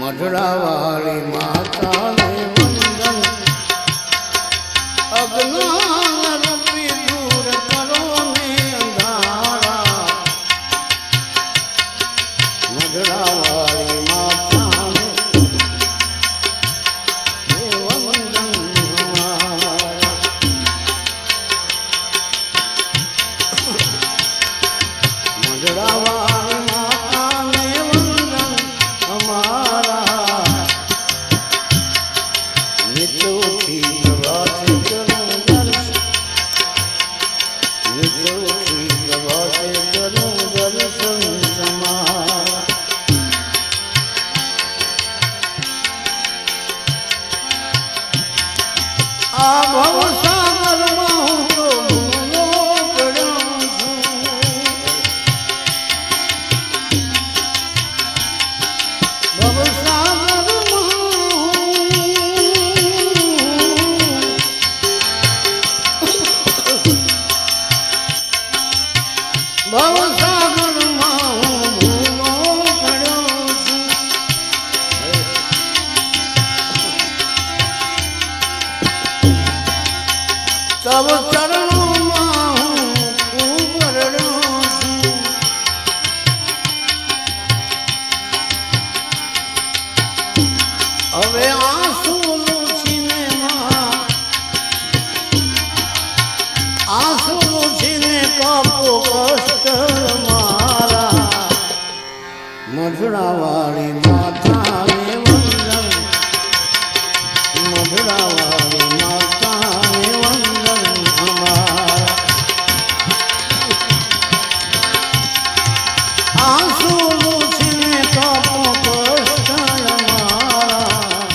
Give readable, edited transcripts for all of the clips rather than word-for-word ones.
મઢડાવાળી માતાને વંદન અજ્ઞાન રૂપી દૂર કરો ને અંધારા મઢડાવાળી માતાને વંદન મઢડાવાળી માતાને વંદન અમારા નિત્યોથી પ્રભાતે કરું દર્શન નિત્યોથી પ્રભાતે કરું દર્શન તમારા આ ભવસાગરમાં હું તો ભૂલો પડ્યો છું ભવસાગરમાં હું ભૂલો પડ્યો છું તબ ચરણોમાં હું ખૂબ રડ્યો છું હવે આંસુ લૂછીને આંસુ લૂછીને કાપો કષ્ટ મારા મઢડાવાળી માતાને વંદન મઢડાવાળી માતાને વંદન અમારા આંસુ લૂછીને કાપો કષ્ટ અમારા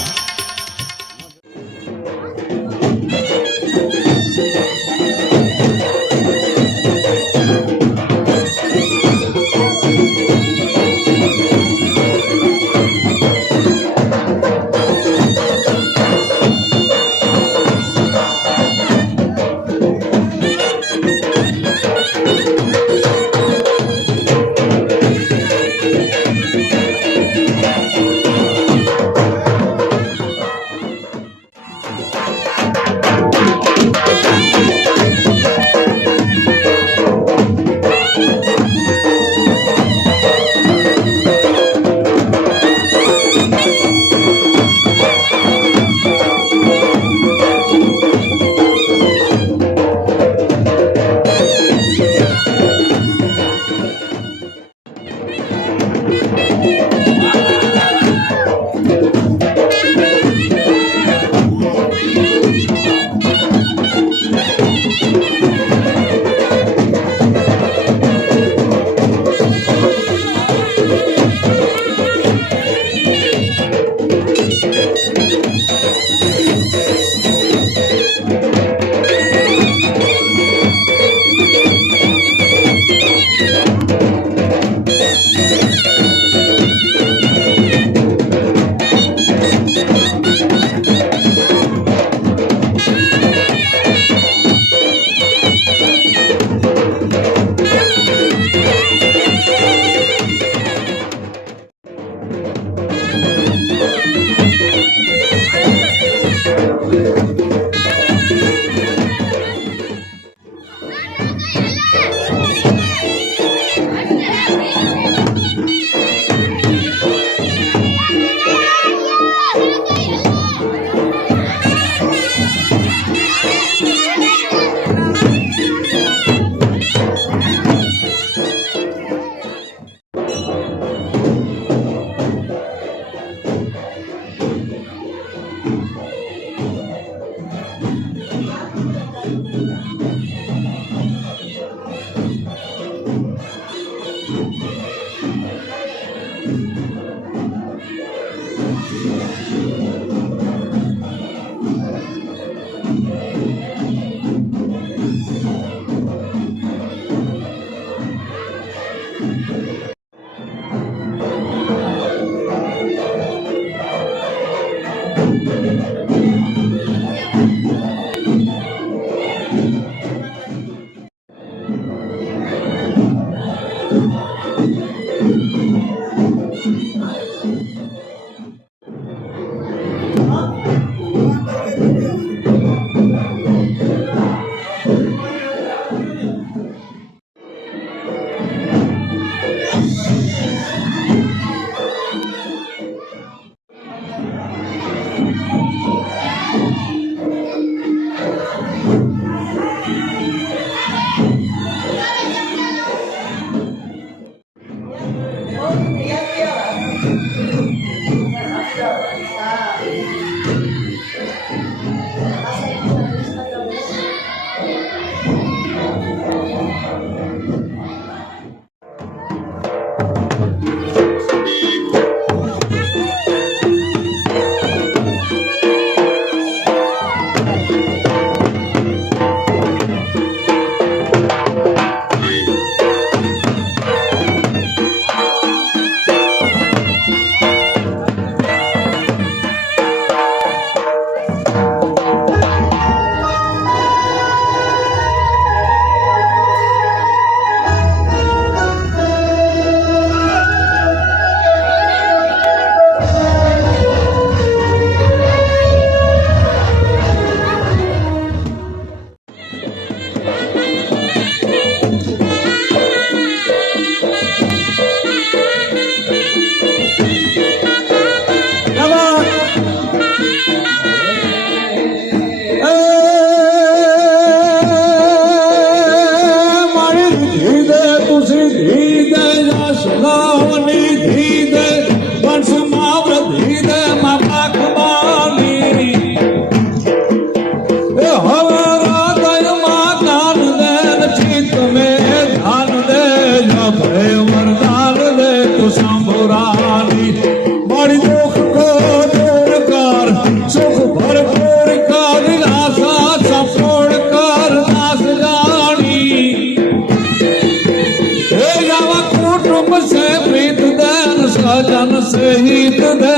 जन सहित दे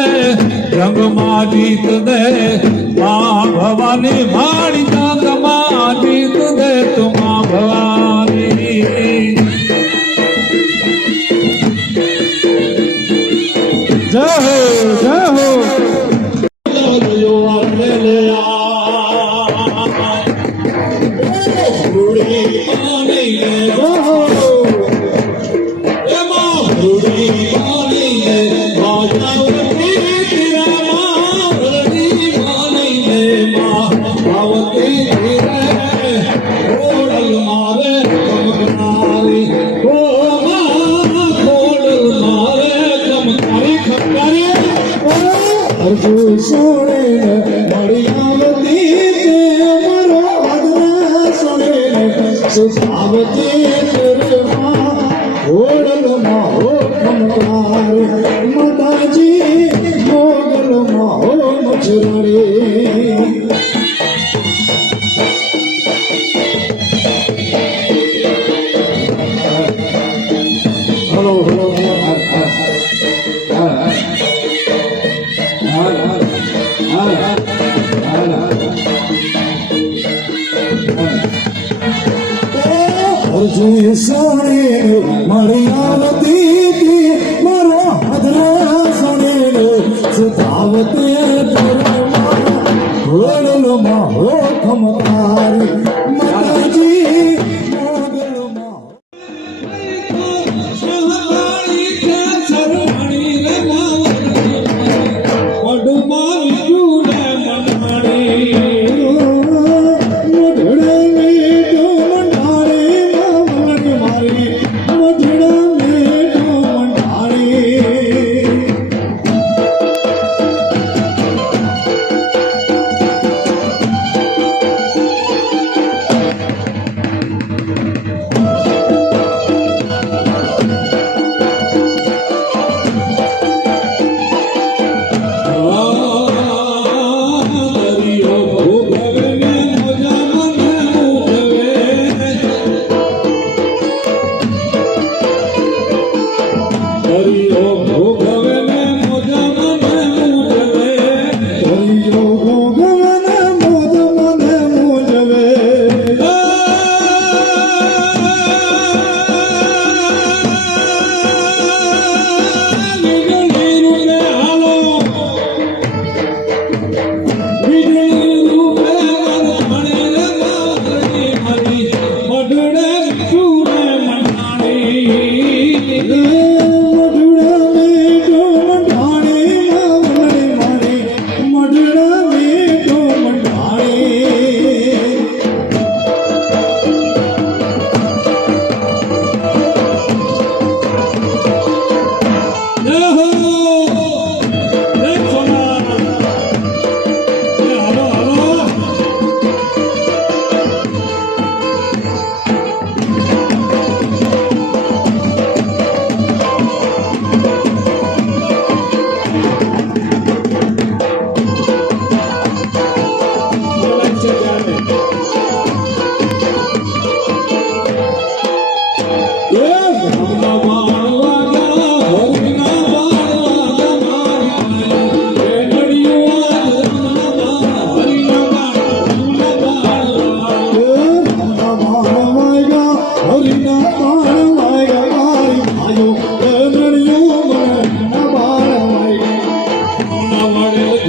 रंग माजीत दे माँ भवानी भाणी चांद माजीत दे तू माँ भवानी जय हो जय हो सोने मरियावती अमरो अदना सोने सुतावती तेरे माँ ओडल माँ हो कमकार माताजी मोगल माँ हो मछराड़ी हेलो अर्जुन सोने मरियावती की मरो हदरा सोने सुतावती घोड़ल माँ हो खमकार माताजी मोगल माँ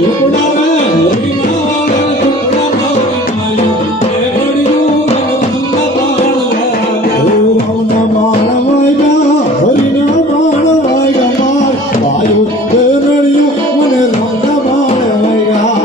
ઉપડાવે હરિનામે ઉપડાવે એ ઘડિયું રંગના બાણ રામના બાણ વાગ્યા હરિના બાણ વાગ્યા માર વાયુ નડિયું મને રામના બાણ વાગ્યા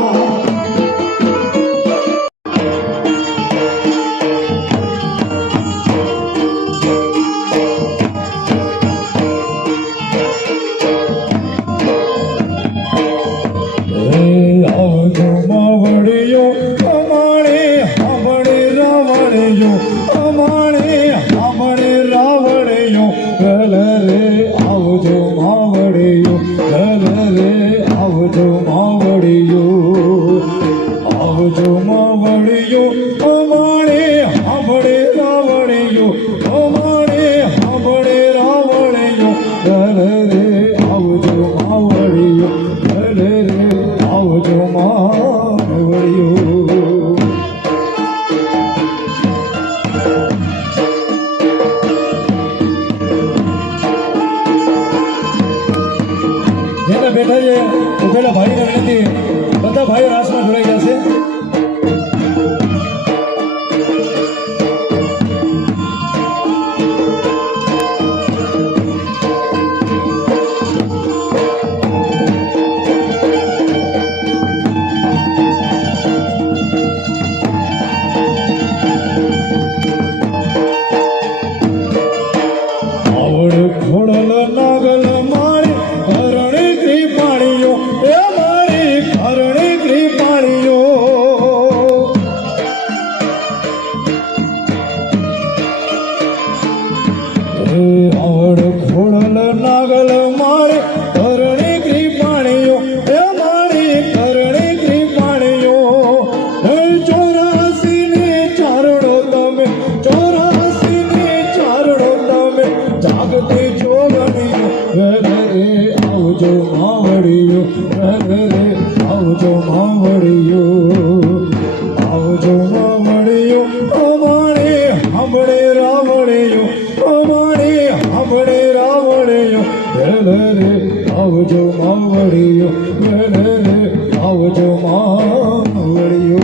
આવજો માવડિયો અમારે હાંભળે રાવણિયો અમારે હાંભળે રાવણિયો ગલ રે આવજો માવડિયો ગલ રે આવજો માવડિયો આવજો માવડિયો અમારે હાંભળે રાવણિયો અમારે હાંભળે રાવણિયો ગલ રે આવજો માવડિયો ગલ રે આવજો માવડિયો જેને બેઠા છે ઉભેલા ભાઈને વિનંતી બધા ભાઈઓ રાસમાં જોડાઈ જશે આવડ ખોડલ નાગલ મારી કરણી કૃપાણીઓ એ મારી કરણી કૃપાણીઓ આવડ ખોડલ નાગલ મારી કરણી કૃપાણીઓ એ મારી કરણી કૃપાણીઓ 84 ને ચારડો તમે 84 ને ચારડો તમે જાગતી જોગણીઓ રે આવજો માવડિયો રે આવજો માવડિયો આવજો માવડિયો અમારે હાંભળે રાવણિયો અમારે હાંભળે રાવણિયો રે આવજો માવડિયો રે આવજો માવડિયો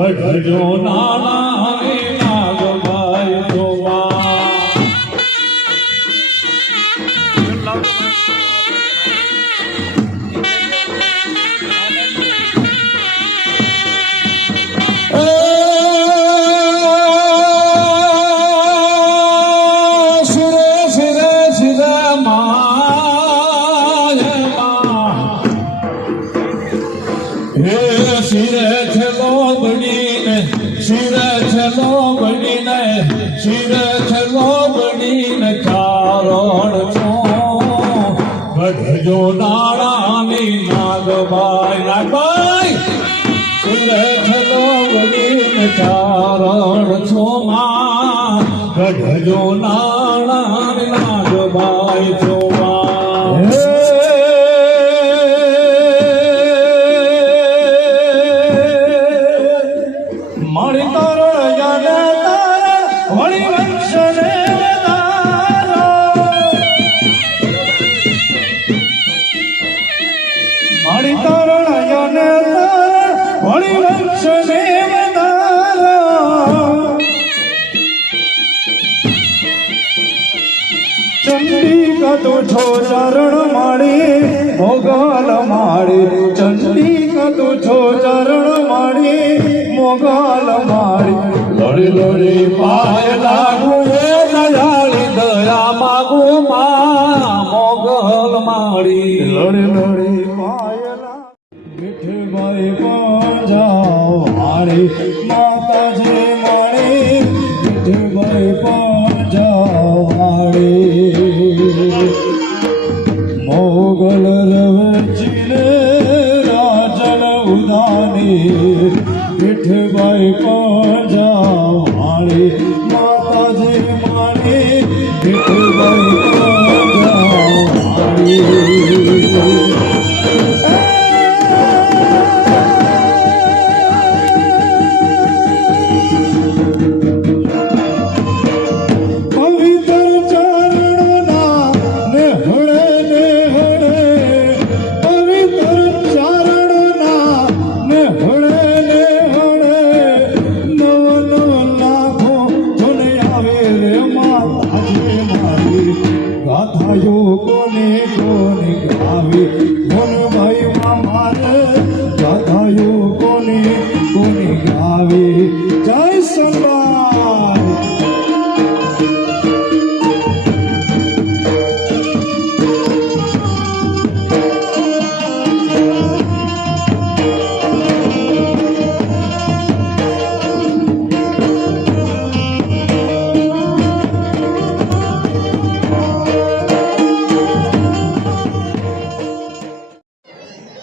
ગઢજો નાના નાગભાઈ જોવા શિરે છેલો બનીને શિરે છેલો બનીને શિરે છેલો બનીને કારણ છો ગઢજો નાણાની નાગભાઈ નાગભાઈ શિરે છેલો બનીને કારણ છો માં ગઢજો નાણાની નાગભાઈ જોવા મારી તોરણ યાને તારા વળી વંશને મારી તોરણ યાને તારા વળી વંશને ચંડિકા તો છો ચરણ માડી મોગલ માડી ચંડિકા તો છો ચરણ માડી મોગલ માડી લડી લડી પાય લાગુ એ દયાળી દયા માગુ માં મોગલ માડી લડી લડી પાયલા મીઠભાઈ પાંજાઓ મારી માતાજી મારી મીઠભાઈ પાંજાઓ મારી ગાથાયો કોને કોને ગાવી સોનબાઈ માં મારે ગાથાયો કોને કોને ગાવી જય સોનબાઈ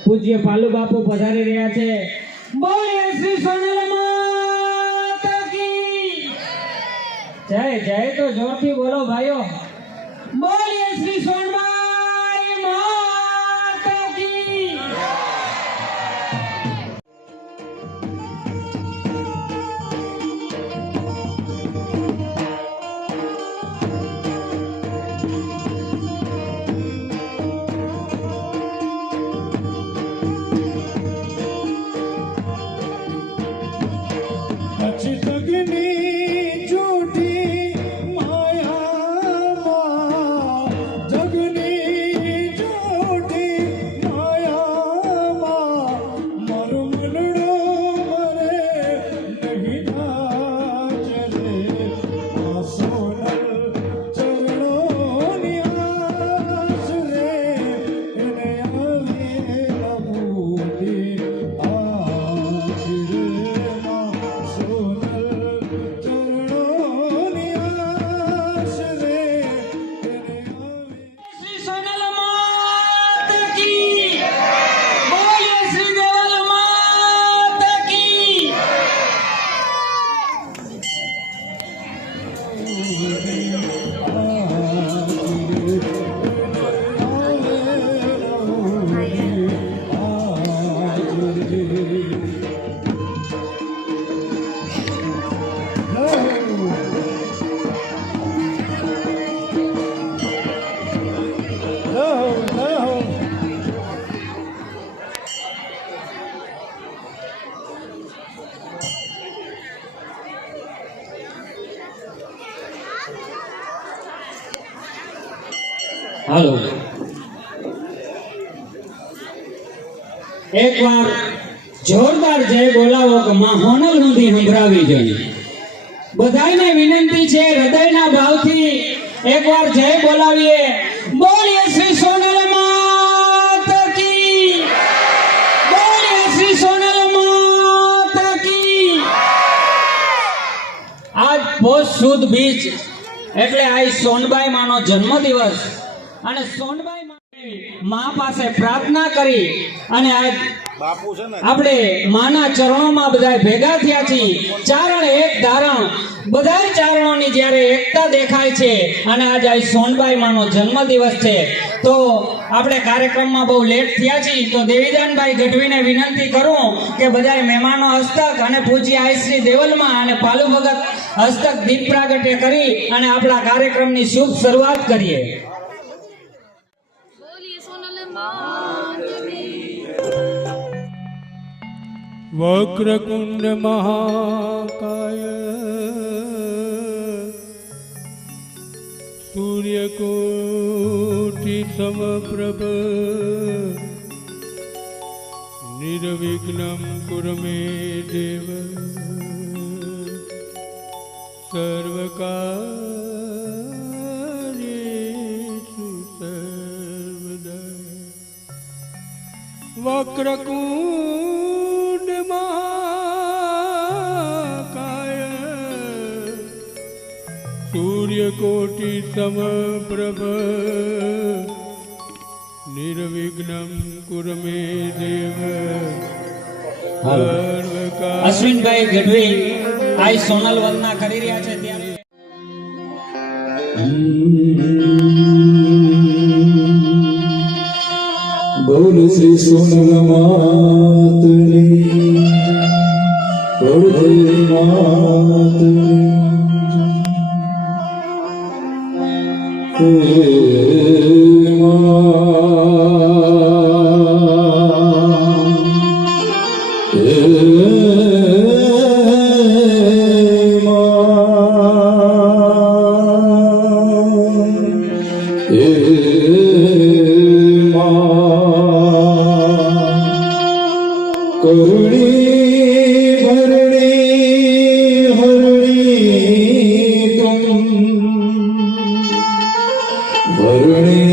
પૂજ્ય પાલુ બાપુ પધારી રહ્યા છે. બોલીએ શ્રી સોનલ માતા કી જય. જય તો જોરથી બોલો ભાઈઓ. બોલીએ શ્રી સોનબાઈ માતા કી. જગની જૂઠી માયામાં જગની જૂઠી માયામાં મારું મનડું મરે નહીં નાચે રે આ સોનલ ચરણોની આસ રે એને આવેલા બુદ્ધિ આજ રે શ્રી સોનલ માતા કી. બોલીએ શ્રી દેવલ માતા કી. હાલો એકવાર જોરદાર જય બોલાવો કે માં હોનલ સુધી સંભળાવી જોઈએ. બધાને વિનંતી છે હૃદયના ભાવથી એકવાર જય બોલાવીએ. બોલીએ શ્રી સોનલ માતા કી. બોલીએ શ્રી સોનલ માતા કી. આજ પોષ સુદ બીજ એટલે આ સોનબાઈ માનો જન્મદિવસ અને સોનબાઈ માં પાસે પ્રાર્થના કરી અને આજ આપણે માના ચરણોમાં બધા ભેગા થયા છીએ. ચારણ એક ધારણ બધા ચારણોની જ્યારે એકતા દેખાય છે અને આજ આ સોનબાઈ માનો જન્મદિવસ છે તો આપણે કાર્યક્રમમાં બહુ લેટ થયા છીએ તો દેવીદાનભાઈ ગઢવીને વિનંતી કરું કે બધા મહેમાનો હસ્તક અને પૂજ્ય આઈ શ્રી દેવલમાં અને પાલુ ભગત હસ્તક દીપ પ્રાગટ્ય કરી અને આપણા કાર્યક્રમની શુભ શરૂઆત કરીએ. વક્રકુંડ મહાકાય સૂર્યકોટિ સમપ્રભ નિર્વિઘ્નમ કુરુ મે દેવ સર્વકાર્યેષુ સર્વદા. વક્રકુંડ મહાકાય સૂર્યકોટિ સમપ્રભ નિર્વિઘ્નમ કુરુ મે દેવ સર્વકાર્યેષુ. અશ્વિનભાઈ ગઢવી આ સોનલ વંદના કરી રહ્યા છે ત્યારે બોલ શ્રી સોનલ માતની ગોળધરી માતની હે હે માં કરુણી ભરણી હરણી તુમ ભરણી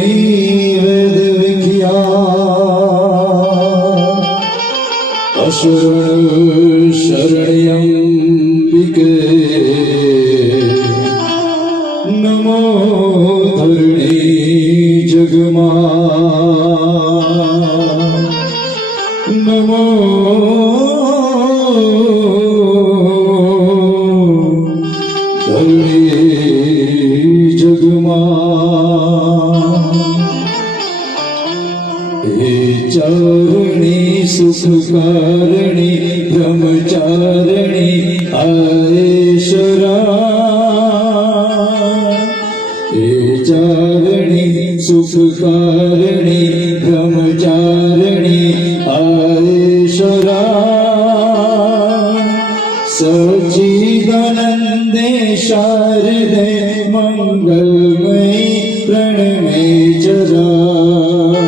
વેદ વિખ્યા અશરણ શરણ્યંબિકે નમો ધરણી જગમાં નમો ધરણી જગમાં હે ચારણી સુખકારણી બ્રહ્મચારણી આયેશ્વરા હે ચારણી સુખકારણી બ્રહ્મચારણી આયેશ્વરા સચ્ચિદાનંદે શારદે મંગલમયી પ્રણમે જરા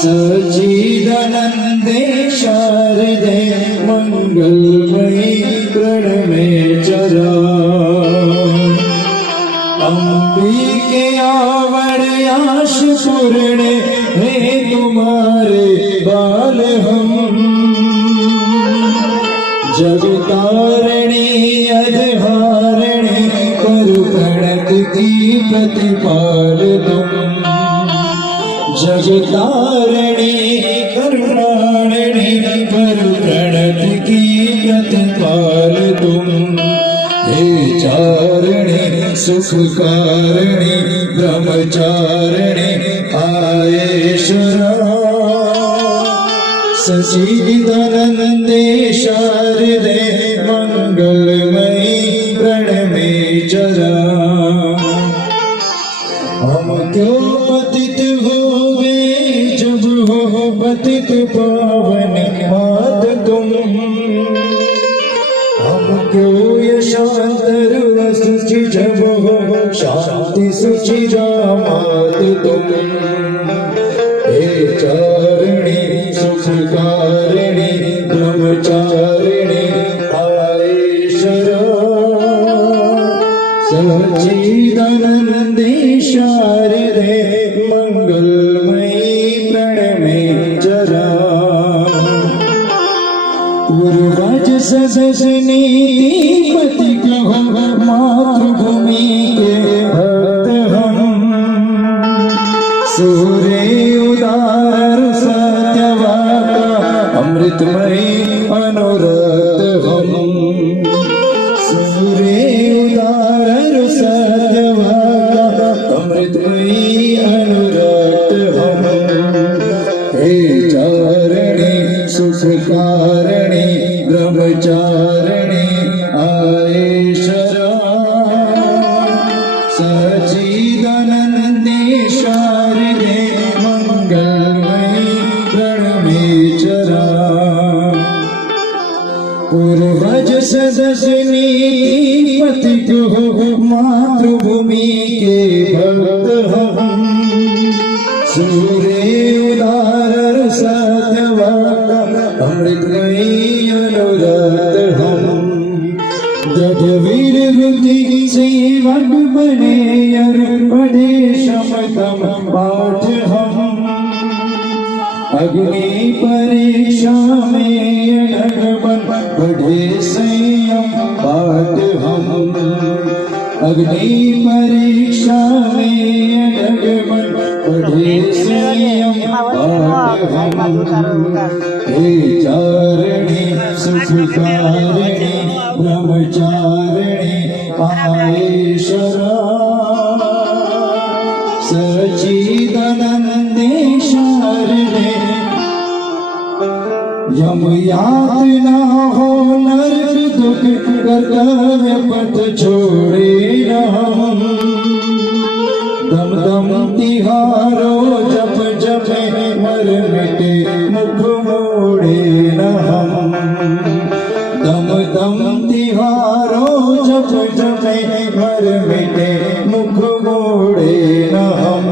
સચ્ચિદાનંદે શારદે મંગલમયી પ્રણમે જરા અંબિકે आवड़याश पूर्णे हे तुम्हारे बाल हम जगतारणी अधहारणी करु प्रणत की प्रतिपाल तुम जगतारणी करुणारणी करु प्रणत की प्रतिपाल तुम हे चारणी सुखकारिणी ब्रह्मचारिणी आयेश्वरा सच्चिदानंदे शारदे मंगलमयी प्रणमे जरा हम क्यों पतित होवे जब हो पतित पावन मात तुम हम क्यों यशांतर सुचि जब हो शांति सुचि जामात तुम हे चारणी सुखकारिणी ब्रह्मचारिणी आयेश्वरा सच्चिदानंदे शारदे मंगलमयी प्रणमे जरा पूर्वज सदसनी पति कहो मातृभूमि के भक्त हम सूर्य उदार सत्यवाका अमृतमयी अनुरक्त हम सूर्य उदार सत्यवाका अमृतमयी अनुरक्त हम हे चारणी सुखकारिणी ब्रह्मचारिणी आयेश्वरा सच्चिदानंदे शारदे मंगलमयी प्रणमे जरा पूर्वज सदसनी पति कहो मातृभूमि के भक्त हम सूर्य उदार सत्यवाका अमृतमयी अनुरक्त हम जब वीर वृद्धि सेवक बने अर पढ़े समतम पाठ हम अग्नि परीक्षा में अनगमन पढ़े संयम पाठ हम अग्नि परीक्षा में अनगमन पढ़े संयम पाठ हम हे चारणी सुखकारिणी ब्रह्मचारिणी आयेश्वरा सच्चिदानंदे शारदे यम यातना हो नरक दुख कर्तव्य पथ छोड़े न हम दम दम तिहारो जप जपे मर मिटे मुख मोड़े न हम दम दम तिहारो जप जपे मर मिटे मुख मोड़े न हम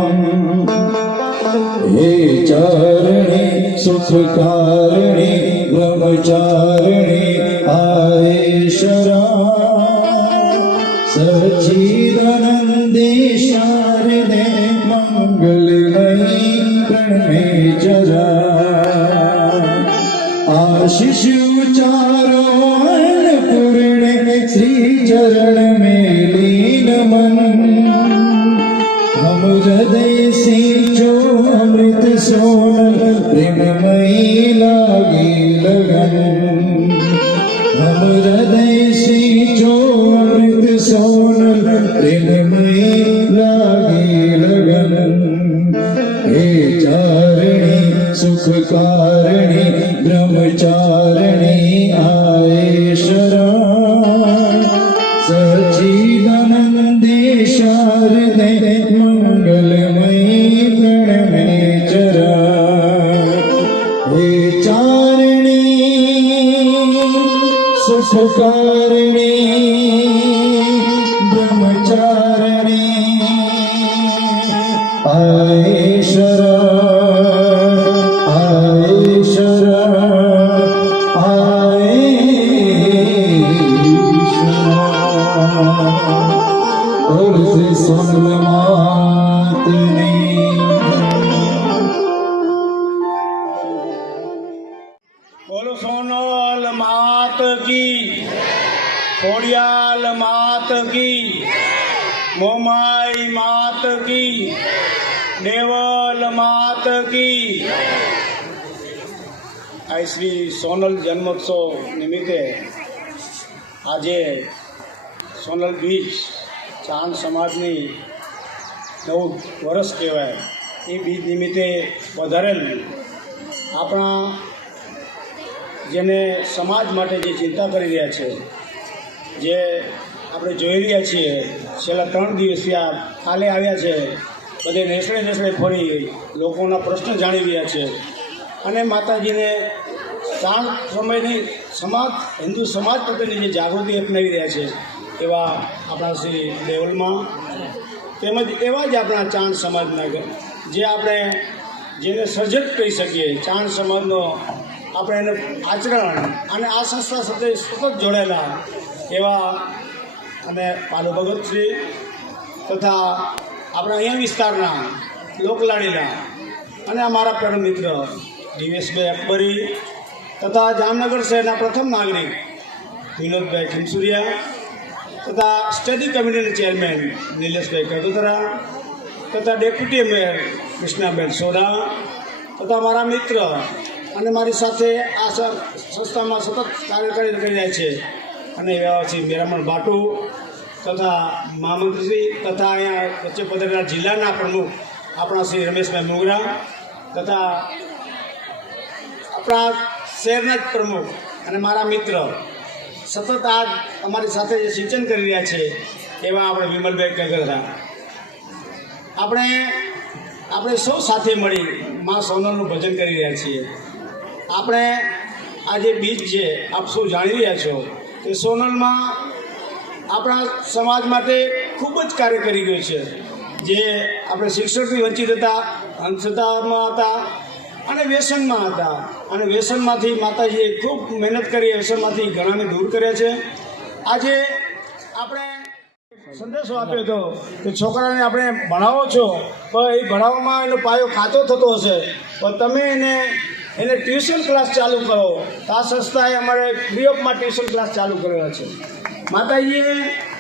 सुखकारिणी ब्रह्मचारिणी आयेशरा सच्चिदानंदे शारदे मंगलमयी प्रणमेचरा आशीष उचारो अन्नपूर्णे श्री चरण में लीन मन हम हृदय से जो अमृत सोनल प्रेममयी लागे लगन हम हृदय से जो अमृत सोनल प्रेममयी लागे लगन हे चारिणी सुखकारिणी ब्रह्मचारिणी आयेशरा सच्चिदानंदे शारदे मंगलमयी प्रणमेचरा हे चारिणी सुखकारिणी ब्रह्मचारिणी आयेशरा आयेशरा और श्री सोनल मातनी બોલો સોનલ માત કી, ખોડિયાલ માત કી, મોમાઈ માત કી, દેવલ માત કી. આ શ્રી સોનલ જન્મોત્સવ નિમિત્તે આજે સોનલ બીચ ચાંદ સમાજની 9 વર્ષ કહેવાય એ બીજ નિમિત્તે વધારેલ આપણા જેને સમાજ માટે જે ચિંતા કરી રહ્યા છે, જે આપણે જોઈ રહ્યા છીએ છેલ્લા 3 દિવસથી આ કાલે આવ્યા છે, બધે નેસડે ફરી લોકોના પ્રશ્ન જાણી રહ્યા છે અને માતાજીને ચાંદ સમયની સમાજ હિન્દુ સમાજ પ્રત્યેની જે જાગૃતિ અપનાવી રહ્યા છે એવા આપણા શ્રી દેવલમાં તેમજ એવા જ આપણા ચાંદ સમાજના જે આપણે જેને સર્જક કહી શકીએ ચાંદ સમાજનો આપણે એને આચરણ અને આ સંસ્થા સાથે સતત જોડાયેલા એવા અને પાલુ ભગતશ્રી તથા આપણા અહીંયા વિસ્તારના લોકલાડીના અને અમારા પરમ મિત્ર દિવેશભાઈ અકબરી તથા જામનગર શહેરના પ્રથમ નાગરિક વિનોદભાઈ ખીમસુરિયા તથા સ્ટેડિંગ કમિટીના ચેરમેન નિલેશભાઈ કગોતરા તથા ડેપ્યુટી મેયર કૃષ્ણાબેન સોડા તથા મારા મિત્ર અને મારી સાથે આ સંસ્થામાં સતત કાર્ય કરી રહ્યા છે અને એવા છે મેરામણ બાટુ તથા મહામંત્રીશ્રી તથા અહીંયા વચ્ચે પધારેલા જિલ્લાના પ્રમુખ આપણા શ્રી રમેશભાઈ મોગરા તથા આપણા શહેરના જ પ્રમુખ અને મારા મિત્ર સતત આ અમારી સાથે જે સિંચન કરી રહ્યા છે એવા આપણે વિમલભાઈ કગરા આપણે સૌ સાથે મળી મા સોનલનું ભજન કરી રહ્યા છીએ. આપણે આ જે બીજ છે આપ સૌ જાણી રહ્યા છો કે સોનલમાં આપણા સમાજ માટે ખૂબ જ કાર્ય કરી ગયું છે. જે આપણે શિક્ષણથી વંચિત હતા, અંધશ્રદ્ધામાં હતા અને વ્યસનમાં હતા અને વ્યસનમાંથી માતાજીએ ખૂબ મહેનત કરી વ્યસનમાંથી ઘણાને દૂર કર્યા છે. આજે આપણે સંદેશો આપ્યો હતો કે છોકરાને આપણે ભણાવો છો પણ એ ભણાવવામાં એનો પાયો કાચો થતો હશે પણ તમે એને ટ્યુશન ક્લાસ ચાલુ કરો. તો આ સંસ્થાએ અમારે ફ્રી ઓફમાં ટ્યુશન ક્લાસ ચાલુ કરેલા છે. માતાજીએ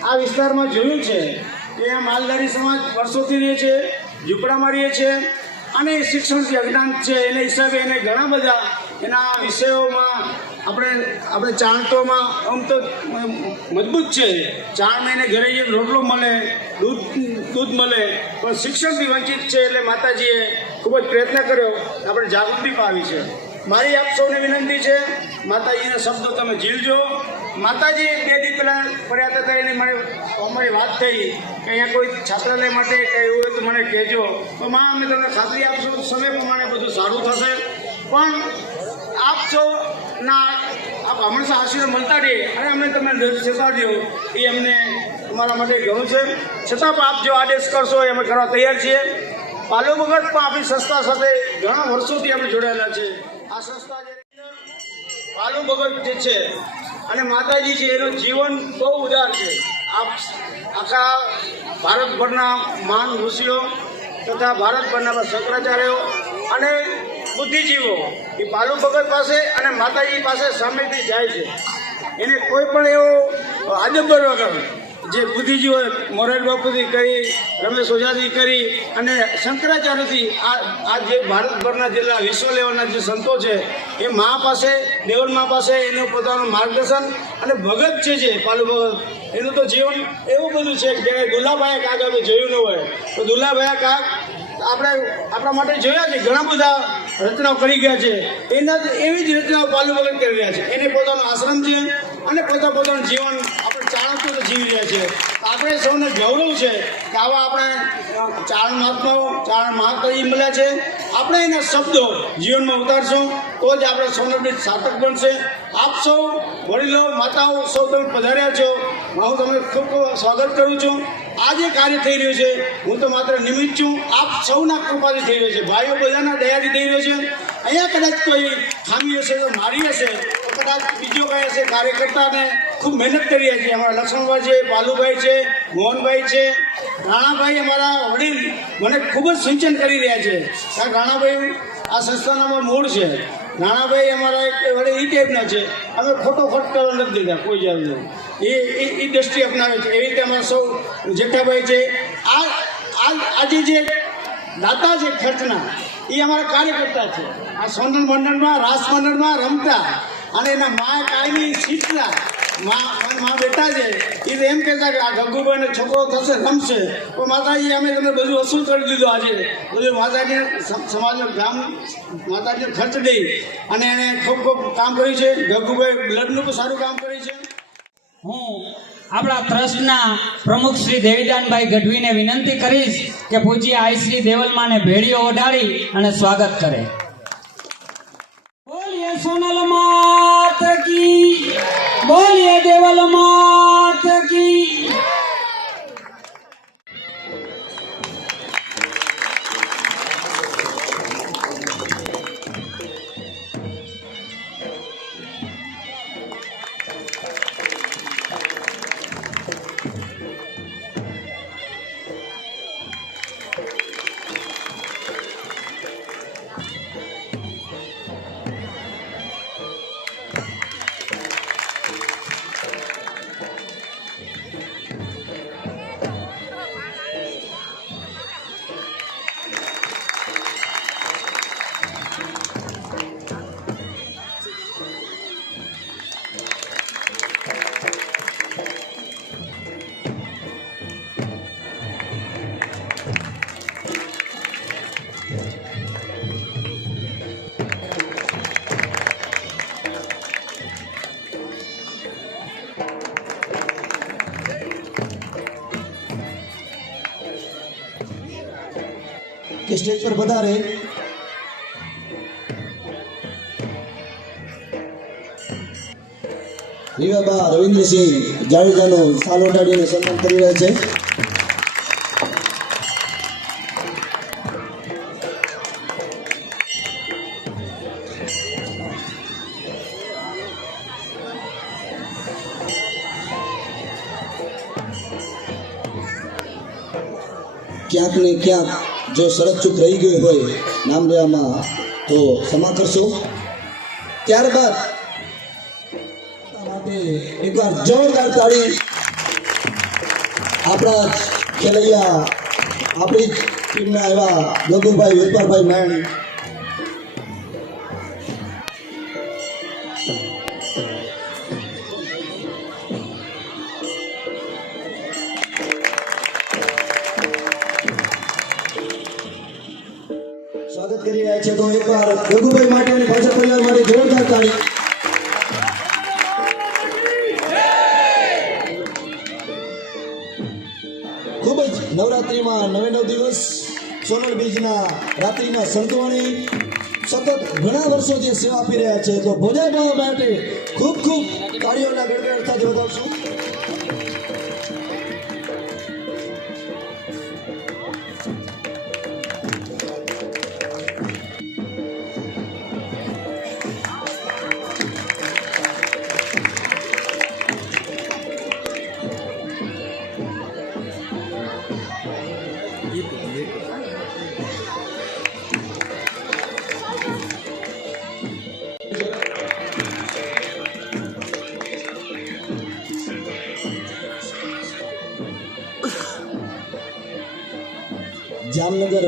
આ વિસ્તારમાં જોયું છે કે આ માલધારી સમાજ વર્ષોથી રહે છે, ઝૂંપડામાં રહે છે અને શિક્ષણ જે અજ્ઞાન છે એના હિસાબે એને ઘણા બધા એના વિષયોમાં આપણે ચાણતોમાં આમ તો મજબૂત છે. ચાણમાં એને ઘરે જઈને રોટલો મળે, દૂધ મળે પણ શિક્ષણથી વંચિત છે એટલે માતાજીએ ખૂબ જ પ્રયત્ન કર્યો, આપણે જાગૃતિ પાવી છે. મારી આપ સૌને વિનંતી છે માતાજીના શબ્દો તમે ઝીલજો. માતાજી 2 દિવસ પહેલાં ફર્યા હતા એને અમારી વાત થઈ કે અહીંયા કોઈ છાત્રાલય માટે કંઈ એવું હોય તો મને કહેજો. તો માં અમે તમને ખાતરી આપશું સમય પ્રમાણે બધું સારું થશે. પણ આપ સૌના આપ હંમેશા આશીર્વાદ મળતા રહે અને અમને તમે શીખવાડ્યો એ અમને તમારા માટે ઘણું છે. છતાં પણ આપ જો આદેશ કરશો એ અમે કરવા તૈયાર છીએ. પાલો વગર પણ આપણી સંસ્થા સાથે ઘણા વર્ષોથી આપણે જોડાયેલા છે. આ સંસ્થા જે પાલુ ભગત જે છે અને માતાજી છે એનું જીવન બહુ ઉદાર છે. આખા ભારતભરના મહાન ઋષિઓ તથા ભારતભરના શંકરાચાર્યો અને બુદ્ધિજીવો એ પાલુ ભગત પાસે અને માતાજી પાસે સામેથી જાય છે. એને કોઈ પણ એવો આડંબર વગર જે બુદ્ધિજીવો મોરારી બાપુથી કરી, રમેશ ઓઝાથી કરી અને શંકરાચાર્યથી આ જે ભારતભરના જેટલા વિશ્વ લેવલના જે સંતો છે એ મા પાસે, દેવલ મા પાસે એનું પોતાનું માર્ગદર્શન અને ભગત છે જે પાલુ ભગત એનું તો જીવન એવું બધું છે કે દુલાભાઈ કાક આપણે જોયું ન હોય તો દુલાભાઈ કાક આપણા માટે જોયા છે. ઘણા બધા રચનાઓ કરી ગયા છે. એવી જ રચનાઓ પાલુ ભગત કરી રહ્યા છે. એને પોતાનો આશ્રમ છે અને પોતાનું જીવન આપણે ચાણકતું જીવી રહ્યા છે. આપણે સૌને ગૌરવ છે કે આવા આપણે ચારણ મહાત્માઓ, ચારણ મહાત્માજી મળ્યા છે. આપણે એના શબ્દો જીવનમાં ઉતારશું તો જ આપણે સોનલ બીજ સાર્થક બનશે. આપ સૌ વડીલો, માતાઓ સૌ તમે પધાર્યા છો, હું તમને ખૂબ ખૂબ સ્વાગત કરું છું. આ જે કાર્ય થઈ રહ્યું છે હું તો માત્ર નિમિત્ત છું. આપ સૌના કૃપાથી થઈ રહ્યું છે, ભાઈઓ બધાના દયાથી થઈ રહ્યું છે. અહીંયા કદાચ કોઈ ખામી હશે તો મારી હશે, તો કદાચ બીજો કઈ હશે કાર્યકર્તાને ખૂબ મહેનત કરી રહ્યા છે. અમારા લક્ષ્મણભાઈ છે, પાલુભાઈ છે, મોહનભાઈ છે, રાણાભાઈ અમારા વડીલ મને ખૂબ જ સિંચન કરી રહ્યા છે. કારણ રાણાભાઈ આ સંસ્થાનામાં મૂળ છે. રાણાભાઈ અમારા એક વડે એ ટાઈપના છે, અમે ખોટો ખર્ચ કરવા નથી દીધા કોઈ જાત નહીં. એ દ્રષ્ટિ અપનાવે છે. એવી રીતે અમારા સૌ જેઠાભાઈ છે. આજે જે દાતા છે ખર્ચના એ અમારા કાર્યકર્તા છે. આ સોનલ મંડળમાં, રાસ મંડળમાં રમતા અને એના મા કાયમી શીખતા મા બેટા છે. એ તો એમ કહેતા કે આ ગગુભાઈને છોકરો થશે, રમશે, તો માતાજી અમે તમને બધું વસૂલ કરી દીધું. આજે બધું માતાજી સમાજનું ગામ માતાજીને ખર્ચ દઈ અને એણે ખૂબ ખૂબ કામ કર્યું છે. ગગુભાઈ બ્લડનું પણ સારું કામ કર્યું છે. હું આપણા ટ્રસ્ટના પ્રમુખ શ્રી દેવીદાનભાઈ ગઢવીને વિનંતી કરીશ કે પૂજ્ય આઈ શ્રી દેવલમાને ભેળીઓ ઓઢાડી અને સ્વાગત કરે. બોલીએ સોનલ માત કી, બોલીએ દેવલ માત કી. કે સ્ટેજ પર પધારે રીવાબા રવિન્દ્રસિંહ જાડેજાનું સાલ ઓઢાડીને સન્માન કરી રહ્યા છે. ક્યાંક ને ક્યાંક જો સડકચૂક રહી ગઈ હોય નામ લેવામાં તો ક્ષમા કરશો. ત્યારબાદ માટે એકવાર જોરદાર તાળી આપણા જ ખેલૈયા, આપણી જ ટીમના એવા ગગુભાઈ, વેપારભાઈ મેણ, સ્વાગત કરી રહ્યા છે. તો એકવાર ગગુભાઈ માટે અને ભાજપ પરિવાર માટે જોરદાર તાળી. ખૂબ જ નવરાત્રિમાં 9 દિવસ સોનલ બીજના રાત્રિના સંતવાણી સતત ઘણા વર્ષોથી સેવા આપી રહ્યા છે. તો ભોજાભાઈ માટે ખૂબ ખૂબ તાળીઓના ગડગડ સાથે વધાવશું. જામનગર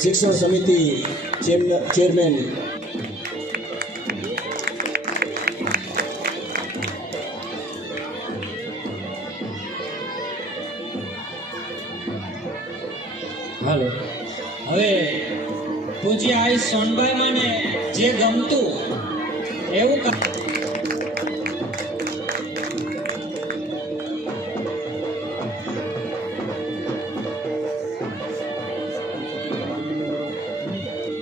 શિક્ષણ સમિતિ ચેરમેન હાલો હવે પૂજ્ય આઈ સોનબાઈ માને જે ગમતું એવું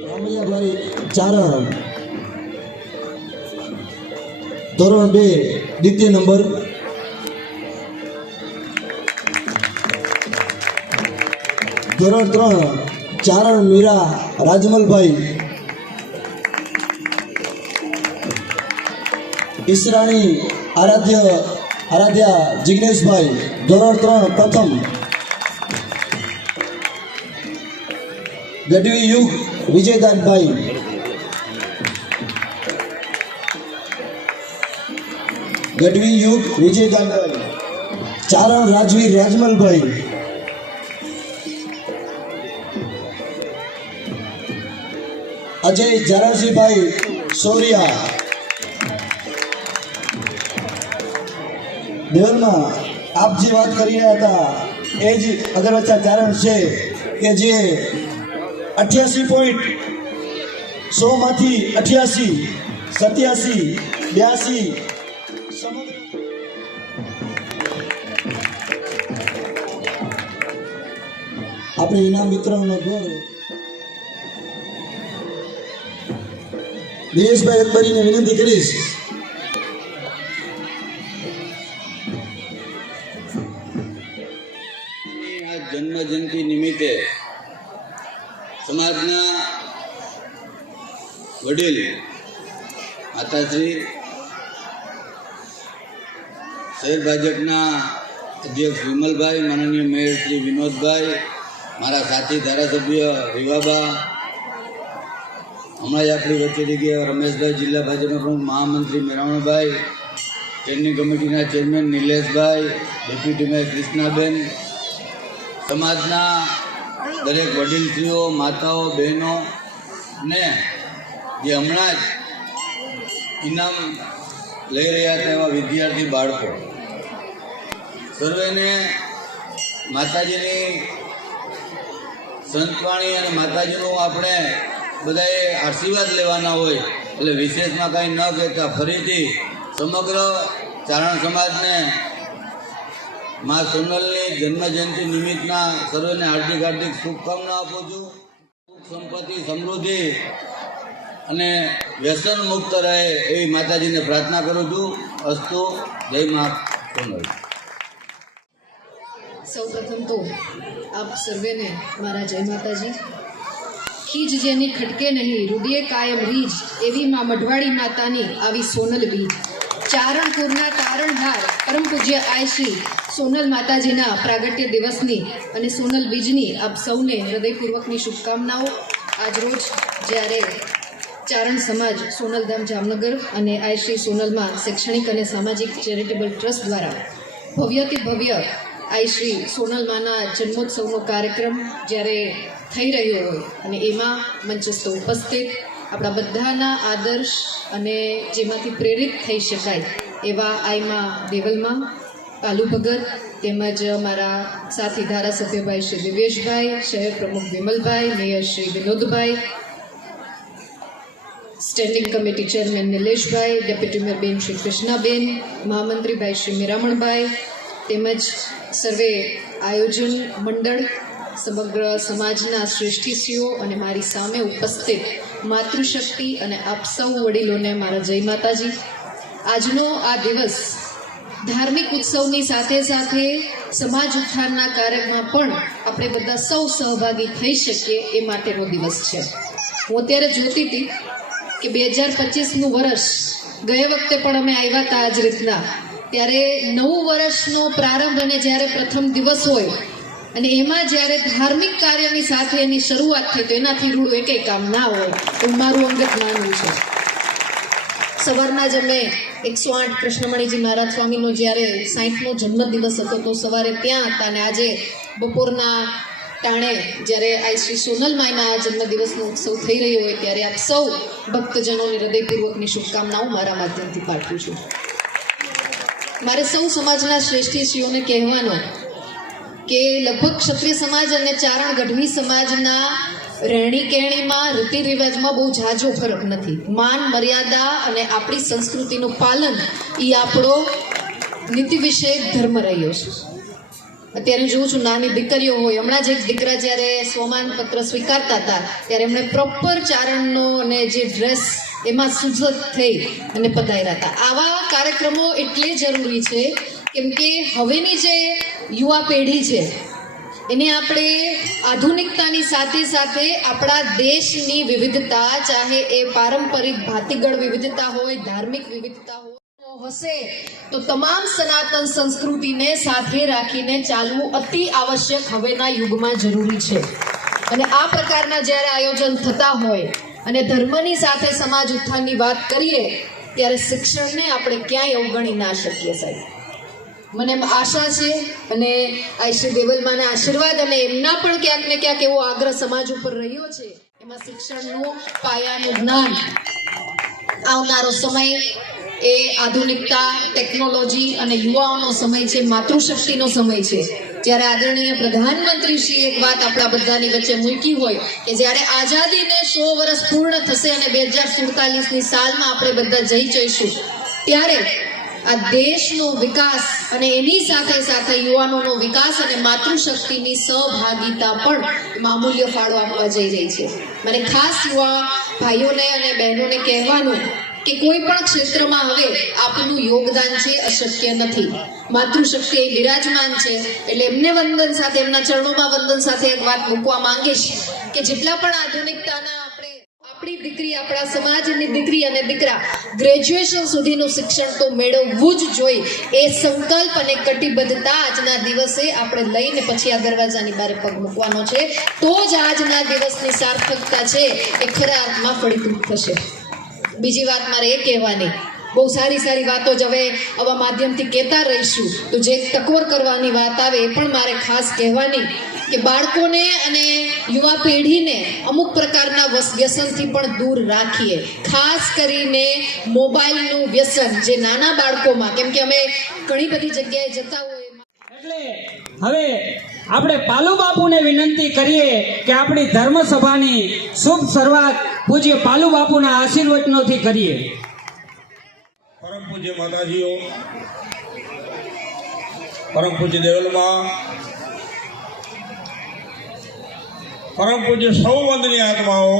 રામૈયાભાઈ ચારણ ધોરણ 2 દ્વિતીય નંબર. ધોરણ 3 ચારણ મીરા રાજમલભાઈ. ઈસરાણી આરાધ્યા જિગ્નેશભાઈ ધોરણ 3 પ્રથમ. ગઢવી યુગ વિજયદાનભાઈ. ગઢવી યુગ વિજયદાનભાઈ. ચારણ રાજવીર રાજમલભાઈ. અજય જરાવજીભાઈ સોરિયા. દેવલમાં આપ જે વાત કરી રહ્યા હતા એ જ અગરવચ્ચા ચારણ છે કે જે 88 પોઈન્ટ 100 માંથી 88, 87, 82 સમગ્ર આપણે ઇનામ વિતરણનો ગોળ દિનેશભાઈ અકબરીને વિનંતી કરીશ. આ જન્મ જયંતિ નિમિત્તે સમાજના વડીલ માતાશ્રી, શહેર ભાજપના અધ્યક્ષ વિમલભાઈ, માનનીય મેયર શ્રી વિનોદભાઈ, મારા સાથી ધારાસભ્ય રીવાબા, હમણાં જ આપણી વચ્ચેથી ગયા રમેશભાઈ, જિલ્લા ભાજપના પ્રમુખ મહામંત્રી મેરાવણભાઈ, સ્ટેન્ડિંગ કમિટીના chairman Nileshbhai, deputy mayor Krishnaben, સમાજના દરેક વડીલશ્રીઓ, માતાઓ, બહેનો ને જે હમણાં જ ઇનામ લઈ રહ્યા હતા એવા વિદ્યાર્થી બાળકો, સર્વેને માતાજીની સંતવાણી અને માતાજીનું આપણે બધાએ આશીર્વાદ લેવાના હોય એટલે વિશેષમાં કાંઈ ન કહેતા ફરીથી સમગ્ર ચારણ સમાજને મા સોનલની જન્મજયંતિ નિમિત્તના સર્વેને હાર્દિક હાર્દિક શુભકામના આપું છું. સુખ સંપત્તિ, સમૃદ્ધિ અને વ્યસન મુક્ત રહે એવી માતાજીને પ્રાર્થના કરું છું. અસ્તુ. જય મા સોનલ. સૌપ્રથમ તો આપ સર્વેને મારા જય માતાજી. ખીજ જેની ખટકે નહીં, હૃદય કાયમ રીજ, એવી માં મઢવાડી માતાની આવી સોનલ બીજ. ચારણપુરના તારણહાર પરમ પૂજ્ય આય શ્રી સોનલ માતાજીના પ્રાગટ્ય દિવસની અને સોનલ બીજની આપ સૌને હૃદયપૂર્વકની શુભકામનાઓ. આજરોજ જ્યારે ચારણ સમાજ સોનલધામ જામનગર અને આય શ્રી સોનલમાં શૈક્ષણિક અને સામાજિક ચેરિટેબલ ટ્રસ્ટ દ્વારા ભવ્યથી ભવ્ય આઈ શ્રી સોનલમાના જન્મોત્સવનો કાર્યક્રમ જ્યારે થઈ રહ્યો હોય અને એમાં મંચસ્થ ઉપસ્થિત આપણા બધાના આદર્શ અને જેમાંથી પ્રેરિત થઈ શકાય એવા આઈમાં દેવલમાં કાલુ ભગત તેમજ મારા સાથી ધારાસભ્યભાઈ શ્રી દિવ્યેશભાઈ, શહેર પ્રમુખ Vimalbhai, mayor Shri Vinodbhai, standing committee chairman Nileshbhai, deputy mayor બેન શ્રી કૃષ્ણાબેન, મહામંત્રીભાઈ શ્રી મીરામણભાઈ તેમજ સર્વે આયોજન મંડળ, સમગ્ર સમાજના શ્રેષ્ઠીશ્રીઓ અને મારી સામે ઉપસ્થિત માતૃશક્તિ અને આપ સૌ વડીલોને મારા જય માતાજી. આજનો આ દિવસ ધાર્મિક ઉત્સવની સાથે સાથે સમાજ ઉત્થાનના કાર્યમાં પણ આપણે બધા સૌ સહભાગી થઈ શકીએ એ માટેનો દિવસ છે. હું અત્યારે જોતી હતી કે 2025નું વર્ષ ગયા વખતે પણ અમે આવ્યા હતા આજ રીતના, ત્યારે નવું વર્ષનો પ્રારંભ અને જ્યારે પ્રથમ દિવસ હોય અને એમાં જ્યારે ધાર્મિક કાર્યની સાથે એની શરૂઆત થઈ તો એનાથી રૂડું એકેય કામ ના હોય એવું મારું અંગત માનવું છે. સવારના જ અમે 108 કૃષ્ણમણીજી મહારાજ સ્વામીનો જ્યારે 60મો જન્મદિવસ હતો તો સવારે ત્યાં હતા અને આજે બપોરના ટાણે જ્યારે આ શ્રી સોનલમાઈના જન્મદિવસનો ઉત્સવ થઈ રહ્યો હોય ત્યારે આપ સૌ ભક્તજનોની હૃદયપૂર્વકની શુભકામનાઓ મારા માધ્યમથી પાઠવું છું. મારે સૌ સમાજના શ્રેષ્ઠીશ્રીઓને કહેવાનો કે લગભગ ક્ષત્રિય સમાજ અને ચારણ ગઢવી સમાજના રહેણી કહેણીમાં રીતિ રિવાજમાં બહુ ઝાઝો ફરક નથી. માન મર્યાદા અને આપણી સંસ્કૃતિનું પાલન એ આપણો નીતિ વિષયક ધર્મ રહ્યો છે. અત્યારે જોઉં છું નાની દીકરીઓ હોય, હમણાં જ એક દીકરા જ્યારે સ્વમાન પત્ર સ્વીકારતા હતા ત્યારે એમણે પ્રોપર ચારણનો અને જે ડ્રેસ એમાં સુસજ્જ થઈ અને પધાર્યા હતા. આવા કાર્યક્રમો એટલે જરૂરી છે કેમ કે હવેની જે યુવા પેઢી છે એને આપણે આધુનિકતાની સાથે સાથે આપણા દેશની વિવિધતા, ચાહે એ પારંપરિક ભાતીગળ વિવિધતા હોય, ધાર્મિક વિવિધતા હોય હશે તો તમામ સનાતન સંસ્કૃતિને સાથે રાખીને ચાલવું અતિ આવશ્યક હવેના યુગમાં જરૂરી છે. અને આ પ્રકારના જ્યારે આયોજન થતા હોય અને ધર્મની સાથે સમાજ ઉત્થાનની વાત કરીએ ત્યારે શિક્ષણને આપણે ક્યાંય અવગણી ના શકીએ સાહેબ. મને એમ આશા છે અને આ શ્રી દેવલમાના આશીર્વાદ અને એમના પણ ક્યાંક ને ક્યાંક એવો આગ્રહ સમાજ ઉપર રહ્યો છે, એમાં શિક્ષણનું પાયાનું જ્ઞાન. આવનારો સમય એ આધુનિકતા, ટેકનોલોજી અને યુવાઓનો સમય છે, માતૃશક્તિનો સમય છે. જ્યારે આદરણીય પ્રધાનમંત્રી શ્રી એક વાત આપણા બધાની વચ્ચે મૂકી હોય કે જ્યારે આઝાદીને 100 વર્ષ પૂર્ણ થશે અને 2047ની સાલમાં આપણે બધા જઈ જઈશું ત્યારે આ દેશનો વિકાસ અને એની સાથે સાથે યુવાનોનો વિકાસ અને માતૃશક્તિની સહભાગિતા પણ મામૂલ્ય ફાળો આપવા જઈ રહી છે. મને ખાસ યુવા ભાઈઓને અને બહેનોને કહેવાનું કે કોઈ પણ ક્ષેત્રમાં હવે આપનું યોગદાન છે અશક્ય નથી. માતૃશક્તિ એ બિરાજમાન છે એટલે એમને વંદન સાથે, એમના ચરણોમાં વંદન સાથે એક વાત મૂકવા માંગીશ કે જેટલા પણ આધુનિકતાના આપણી દીકરી, આપણા સમાજની દીકરી અને દીકરા ગ્રેજ્યુએશન સુધીનું શિક્ષણ તો મેળવવું જ જોઈએ. એ સંકલ્પ અને કટિબદ્ધતા આજના દિવસે આપણે લઈને પછી આ દરવાજાની બહાર પગ મૂકવાનો છે, તો જ આજના દિવસની સાર્થકતા છે એ ખરા અર્થમાં ફળીભૂત થશે. બીજી વાત મારે એ કહેવાની, બહુ સારી સારી વાતો જ હવે આવા માધ્યમથી કહેતા રહીશું, તો જે ટકોર કરવાની વાત આવે એ પણ મારે ખાસ કહેવાની કે બાળકોને અને યુવા પેઢીને અમુક પ્રકારના વ્યસનથી પણ દૂર રાખીએ. ખાસ કરીને મોબાઈલનું વ્યસન જે નાના બાળકોમાં, કેમ કે અમે ઘણી બધી જગ્યાએ જતા હોય એટલે હવે આપણે પાલુ બાપુને વિનંતી કરીએ કે આપણી ધર્મસભાની શુભ શરૂઆત પૂજ્ય પાલુ બાપુના આશીર્વચનોથી કરીએ. પરમ પૂજ્ય માતાજીઓ, પરમ પૂજ્ય દેવલમાં, પરમ પૂજ્ય સૌ વંદનીય આત્માઓ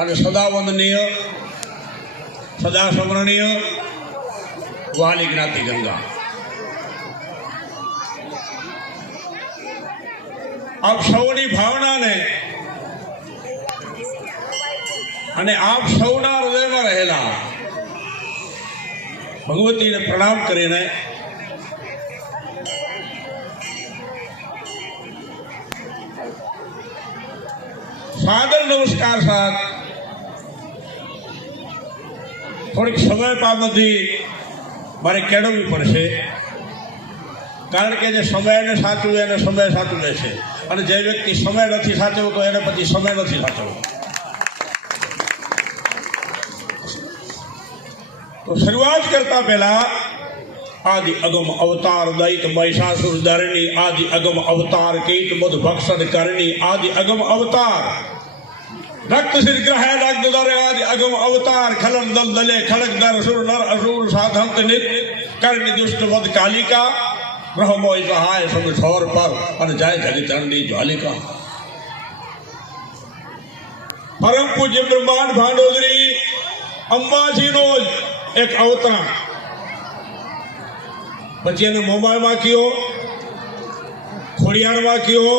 અને સદા વંદનીય, સદા સ્મરણીય વાલી જ્ઞાતિ ગંગા, આપ સૌની ભાવનાને અને આપ સૌના હૃદયમાં રહેલા ભગવતીને પ્રણામ કરીને સાદર નમસ્કાર સાથ થોડીક સમય પાબંદી મારે કેળવવી પડશે, કારણ કે જે સમયને સાચવે એને સમય સાચવે છે અને જે વ્યક્તિ સમય નથી સાચવતો એને પછી સમય નથી સાચવતો. તો શરૂઆત કરતા પહેલા આદિ અગમ અવતાર દૈત મહિષાસુર ધરણી, આદિ અગમ અવતાર કીટ મધ ભક્ષણ કરણી, આદિ અગમ અવતાર રક્ત સિર ગ્રહે રક્ત દરે, આદિ અગમ અવતાર ખલન દલ દલે ખડક દર સુર નર અસુર સાધંત નિત કરણી દુષ્ટ વધ કાલિકા, બ્રહ્મોય સહાય સમ છોર પર અને જાય જગચંડી જ્વાલિકા. પરમ પૂજ્ય બ્રહ્માંડ ભાંડોદરી અંબાજીનો એક અવતાર, પછી એને મોબાઈલમાં કયો, ખોડિયારમાં કયો,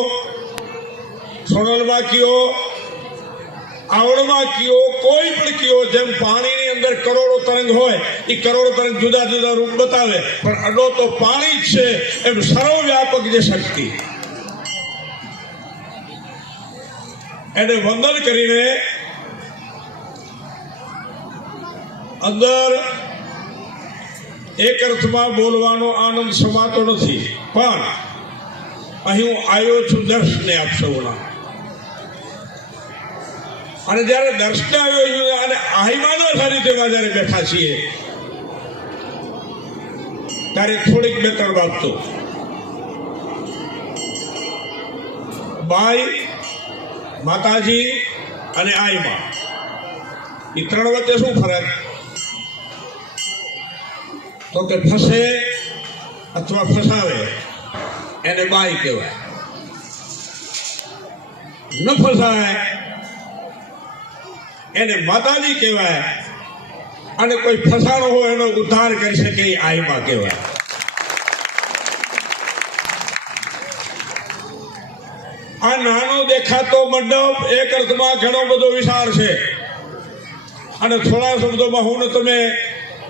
સોનલમાં કયો, આવડમાં કયો, કોઈ પણ કયો. જેમ પાણીની અંદર કરોડો તરંગ હોય એ કરોડો તરંગ જુદા જુદા રૂપ બતાવે, પણ અડો તો પાણી જ છે. એમ સર્વવ્યાપક જે શક્તિ, એને વંદન કરીને અંદર એક અર્થમાં બોલવાનો આનંદ સમાતો નથી, પણ અહીં હું આવ્યો છું દર્શને આપ સૌના. અને જ્યારે દર્શને આવ્યો છું અને આહિમાના સાનિધ્યમાં જ્યારે બેઠા છીએ ત્યારે થોડીક બે ત્રણ બાબતો. બાઈ, માતાજી અને આઈમા, એ ત્રણ વચ્ચે શું ફરક? તો કે ફસે અથવા ફસાવે એને બાઈ કહેવાય, ન ફસાય એને માતાજી કહેવાય, અને કોઈ ફસાણો હોય એનો ઉદ્ધાર કરી શકે એ આઈમા કહેવાય. આ નાનો દેખાતો મંડપ એક અર્થમાં ઘણો બધો વિશાળ છે, અને થોડા શબ્દોમાં હું ને તમે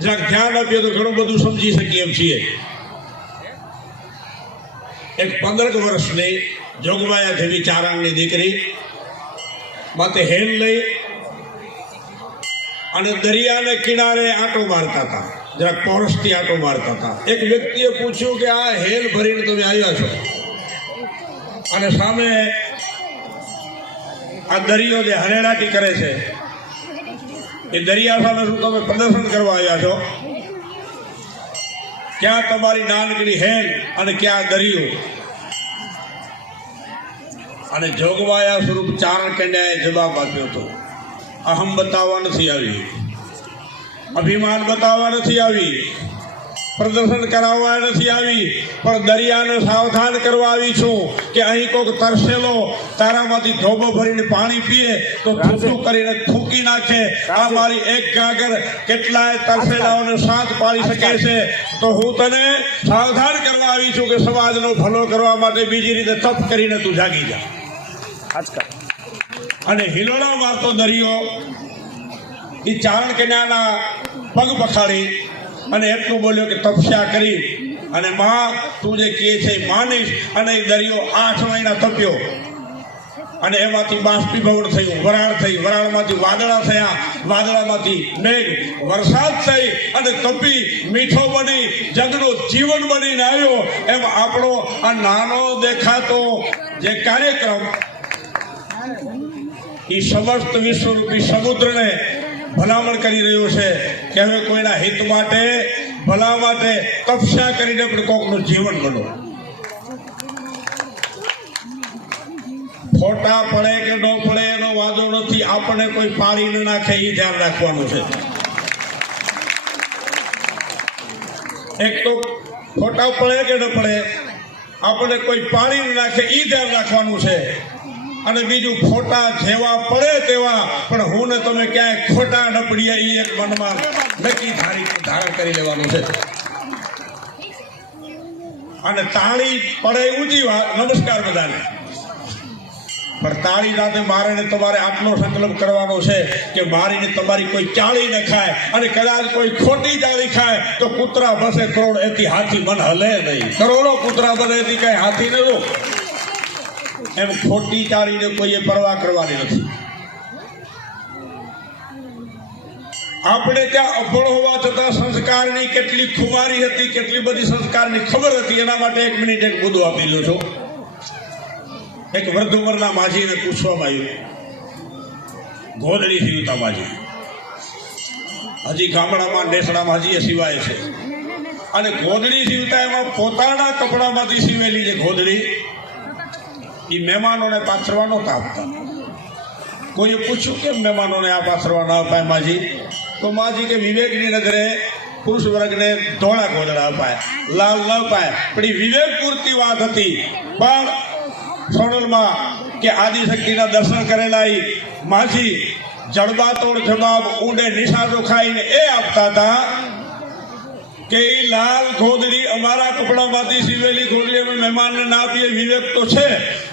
જરાક ધ્યાન આપીએ તો ઘણું બધું સમજી શકીએ એમ છીએ. એક 15 વર્ષની જોગમાયા દેવી ચારણની દીકરી માથે હેલ લઈ અને દરિયાને કિનારે આંટો મારતા હતા, જરાક પોરસથી આંટો મારતા હતા. એક વ્યક્તિએ પૂછ્યું કે આ હેલ ભરીને તમે આવ્યા છો અને સામે આ દરિયો જે હરેડાટી કરે છે એ દરિયા સામે શું તમે પ્રદર્શન કરવા આવ્યા છો? ક્યાં તમારી નાનકડી હેલ અને ક્યાં દરિયો? અને જોગવાયા સ્વરૂપ ચારણ કન્યાએ જવાબ આપ્યો હતો, અહમ બતાવવા નથી આવી, અભિમાન બતાવવા નથી આવી, પ્રદર્શન કરાવવા નથી આવી, પણ દરિયાને સાવધાન કરવા આવી છું કે અહીં કોઈક તરસેલો તારામાંથી ધોબો ભરીને પાણી પીએ તો થૂથું કરીને થૂકી નાખે. આ મારી એક ગાગર કેટલાય તરસેલાઓને શાંત પાડી શકે છે, તો હું તને સાવધાન કરવા આવી છું કે સમાજનો ભલો કરવા માટે બીજી રીતે તપ કરીને તું જાગી જા. અને હિલોડા મારતો દરિયો એ ચારણ કન્યાના પગ પખાડી અને એટલું બોલ્યો કે તપસ્યા કરી અને માં તું જે કહે છે એ માનીશ. અને એ દરિયો 8 મહિના તપ્યો અને એમાંથી બાષ્પીભવન થયું, વરાળ થઈ, વરાળમાંથી વાદળા થયા, વાદળામાંથી મેઘ, વરસાદ થઈ અને તપી મીઠો બની જગનો જીવન બનીને આવ્યો. એમ આપણો આ નાનો દેખાતો જે કાર્યક્રમ એ સમસ્ત વિશ્વરૂપી સમુદ્રને ભલામણ કરી રહ્યો છે કે હવે કોઈના હિત માટે, ભલા માટે તપસ્યા કરીને પણ કોકનું જીવન બનો. ફોટા પડે કે ન પડે એનો વાંધો નથી, આપણને કોઈ પાડી ન નાખે એ ધ્યાન રાખવાનું છે. એક તો ફોટા પડે કે ન પડે આપણને કોઈ પાડી ન નાખે એ ધ્યાન રાખવાનું છે, અને બીજું ફોટા જેવા પડે તેવા પણ હું ને તમે ક્યાંય ખોટા ન પડીએ એ એક મનમાં નક્કી ધારણ કરી લેવાનું છે. અને તાળી પડે ઊંચી વાત, નમસ્કાર બધાને, પણ તાળી સાથે મારીને તમારે આટલો સંકલ્પ કરવાનો છે કે મારીને તમારી કોઈ ચાળી ન ખાય, અને કદાચ કોઈ ખોટી ચાળી ખાય તો કૂતરા બસે કરોડ એથી હાથી મન હલે નહીં. કરોડો કૂતરા બસે એથી કઈ હાથી ન રો. એમ ખોટી ચાળીને કોઈએ પરવા કરવાની નથી. આપણે ત્યાં અભણ હોવા છતાં સંસ્કારની કેટલી ખુમારી હતી, કેટલી બધી સંસ્કારની ખબર હતી. એના માટે 1 મિનિટ એક મુદ્દો આપી લો છું. એક વૃદ્ધ ઉંમરના માજીને પૂછવામાં આવ્યું, ગોદડી સીવતા માજી, હજી ગામડામાં નેસડામાં હજી એ સિવાય છે, અને ગોદડી સીવતા એમાં પોતાના કપડામાંથી સીવેલી જે ગોદડી એ મહેમાનોને પાથરવા નહોતા આપતા. કોઈએ પૂછ્યું કેમ મહેમાનોને આ પાથરવા ન અપાય માજી? તો માજી કે વિવેકની નગરે પુરુષ વર્ગને ધોળા ગોદડા અપાય, લાલ ન અપાય. પણ એ વિવેક પૂરતી વાત હતી. પણ સોનલમાં કે આદિશક્તિના દર્શન કરેલા એ માજી જડબાતોડ જવાબ ઊંડે નિશાસો ખાઈને એ આપતા હતા કે એ લાલ ગોદડી અમારા કપડામાંથી સીવેલી ગોદડી અમે મહેમાનને ના આપીએ, વિવેક તો છે,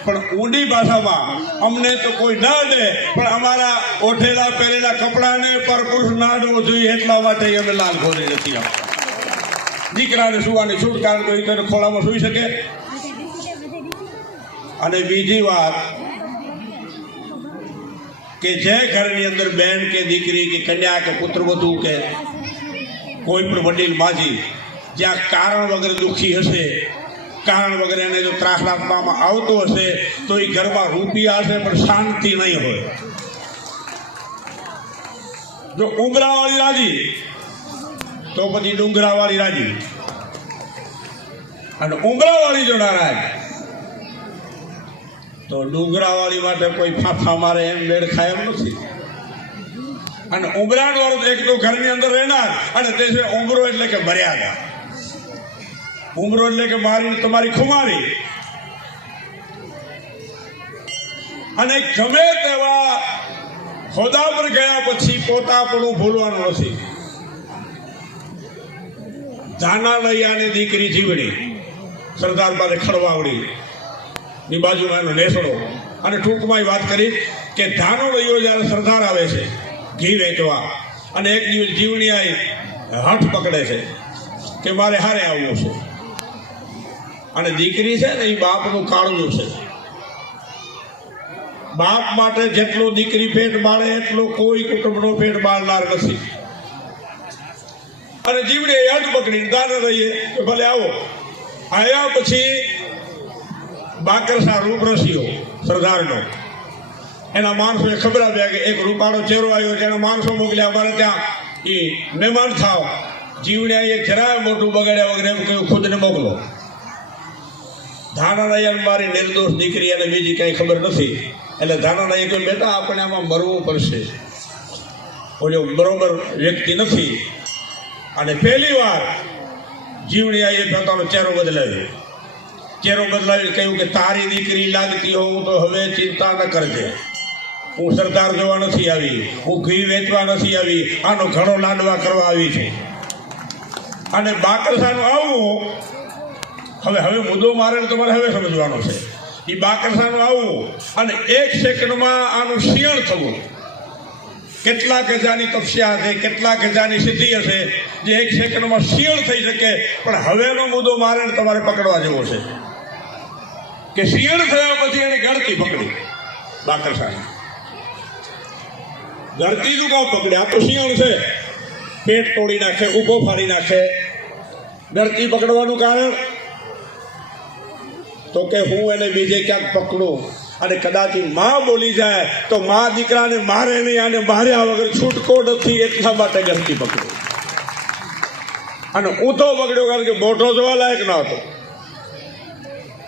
પણ ઊંડી ભાષામાં અમને તો કોઈ ના દે, પણ અમારા ઓઢેલા પહેરેલા કપડાને પરપુરુષ ના અડવો જોઈએ એટલા માટે અમે લાલ ગોદડી નથી આપતા. દીકરાને સુવાની છૂટ, કારણ કે તેને ખોળામાં સૂઈ શકે. અને બીજી વાત કે જે ઘરની અંદર બેન કે દીકરી કે કન્યા કે પુત્રવધુ કે કોઈ પણ વડીલ માજી જ્યાં કારણ વગર દુઃખી હશે કારણ વગર એને જો ત્રાસ આપવામાં આવતો હશે તો એ ઘરમાં રૂપિયા હશે પણ શાંતિ નહીં હોય. જો ઉંબરાવાળી રાજી તો પછી ડુંગરાવાળી રાજી, અને ઉંબરાવાળી જો નારાજ તો ડુંગરાવાળી માટે કોઈ ફાફા મારે એમ મેળ ખાય એમ નથી. અને ઉંબરાનો અર્થ એક તો ઘરની અંદર રહેનાર, અને તે છે ઉંબરો એટલે કે મર્યાદા. ઉંબરો એટલે કે મારી તમારી ખુમારી. અને ગમે તેવા હોદ્દા પર ગયા પછી પોતાપણું ભૂલવાનું નથી. ધાનાલૈયાની દીકરી જીવડી સરદાર પાસે ખડવાવડી ની બાજુમાં એનો નેસડો. અને ટૂંકમાં વાત કરી કે ધાનાલૈયો જ્યારે સરદાર આવે છે ઘી વેચવા, અને એક દિવસ જીવણી આવી હઠ પકડે છે કે મારે હારે આવવું છે. અને દીકરી છે ને એ બાપનું કાળજું છે. બાપ માટે જેટલો દીકરી પેટ બાળે એટલો કોઈ કુટુંબનો પેટ બાળનાર નથી. અને જીવડે હઠ પકડીને દાને રહીએ કે ભલે આવો. આવ્યા પછી બાકરસા રૂપરસીઓ સરદારનો એના માણસોએ ખબર આપ્યા કે એક રૂપાળો ચહેરો આવ્યો છે, એના માણસો મોકલ્યા અમારે ત્યાં એ મહેમાન થાવ. જીવડે એ જરાય મોટું બગાડ્યા વગર એમ કહ્યું ખુદને મોકલો. ધાનાલૈયા મારી નિર્દોષ દીકરી અને બીજી કઈ ખબર નથી. એટલે ધાનાલયે કહ્યું બેટા આપણે આમાં મરવું પડશે, ઓલો બરોબર વ્યક્તિ નથી. અને પહેલી વાર જીવણીયાએ પોતાનો ચહેરો બદલાવ્યો. ચહેરો બદલાવી કહ્યું કે તારી દીકરી લાગતી હોઉં તો હવે ચિંતા ન કરજે. હું સરદાર જોવા નથી આવી, હું ઘી વેચવા નથી આવી, આનો ઘણો લાડવા કરવા આવી છું. અને બાકરસાનું આવું હવે મુદ્દો મારે તમારે હવે સમજવાનો છે. એ બાકરસાનું આવું અને 1 સેકન્ડમાં આનું શિયણ થવું. કેટલાક હજારની તપસ્યા હશે, કેટલાક હજારની સિદ્ધિ હશે જે 1 સેકન્ડમાં શિયળ થઈ શકે. પણ હવેનો મુદ્દો મારે તમારે પકડવા જેવો છે કે શિયળ થયા પછી એને ગળતી પકડી. બાકરસાને ગળતી શું કામ પકડે? આ તો શિયળ છે, પેટ તોડી નાખે, ઊભો ફાડી નાખે. ગળતી પકડવાનું કારણ તો કે હું એને બીજે ક્યાંક પકડું અને કદાચ માં બોલી જાય તો માં દીકરાને મારે નહીં, આને માર્યા વગર છૂટકો નથી, એટલા માટે ગળતી પકડું. અને ઊંધો પકડ્યો કારણ કે મોઢો જોવા લાયક ન હતો.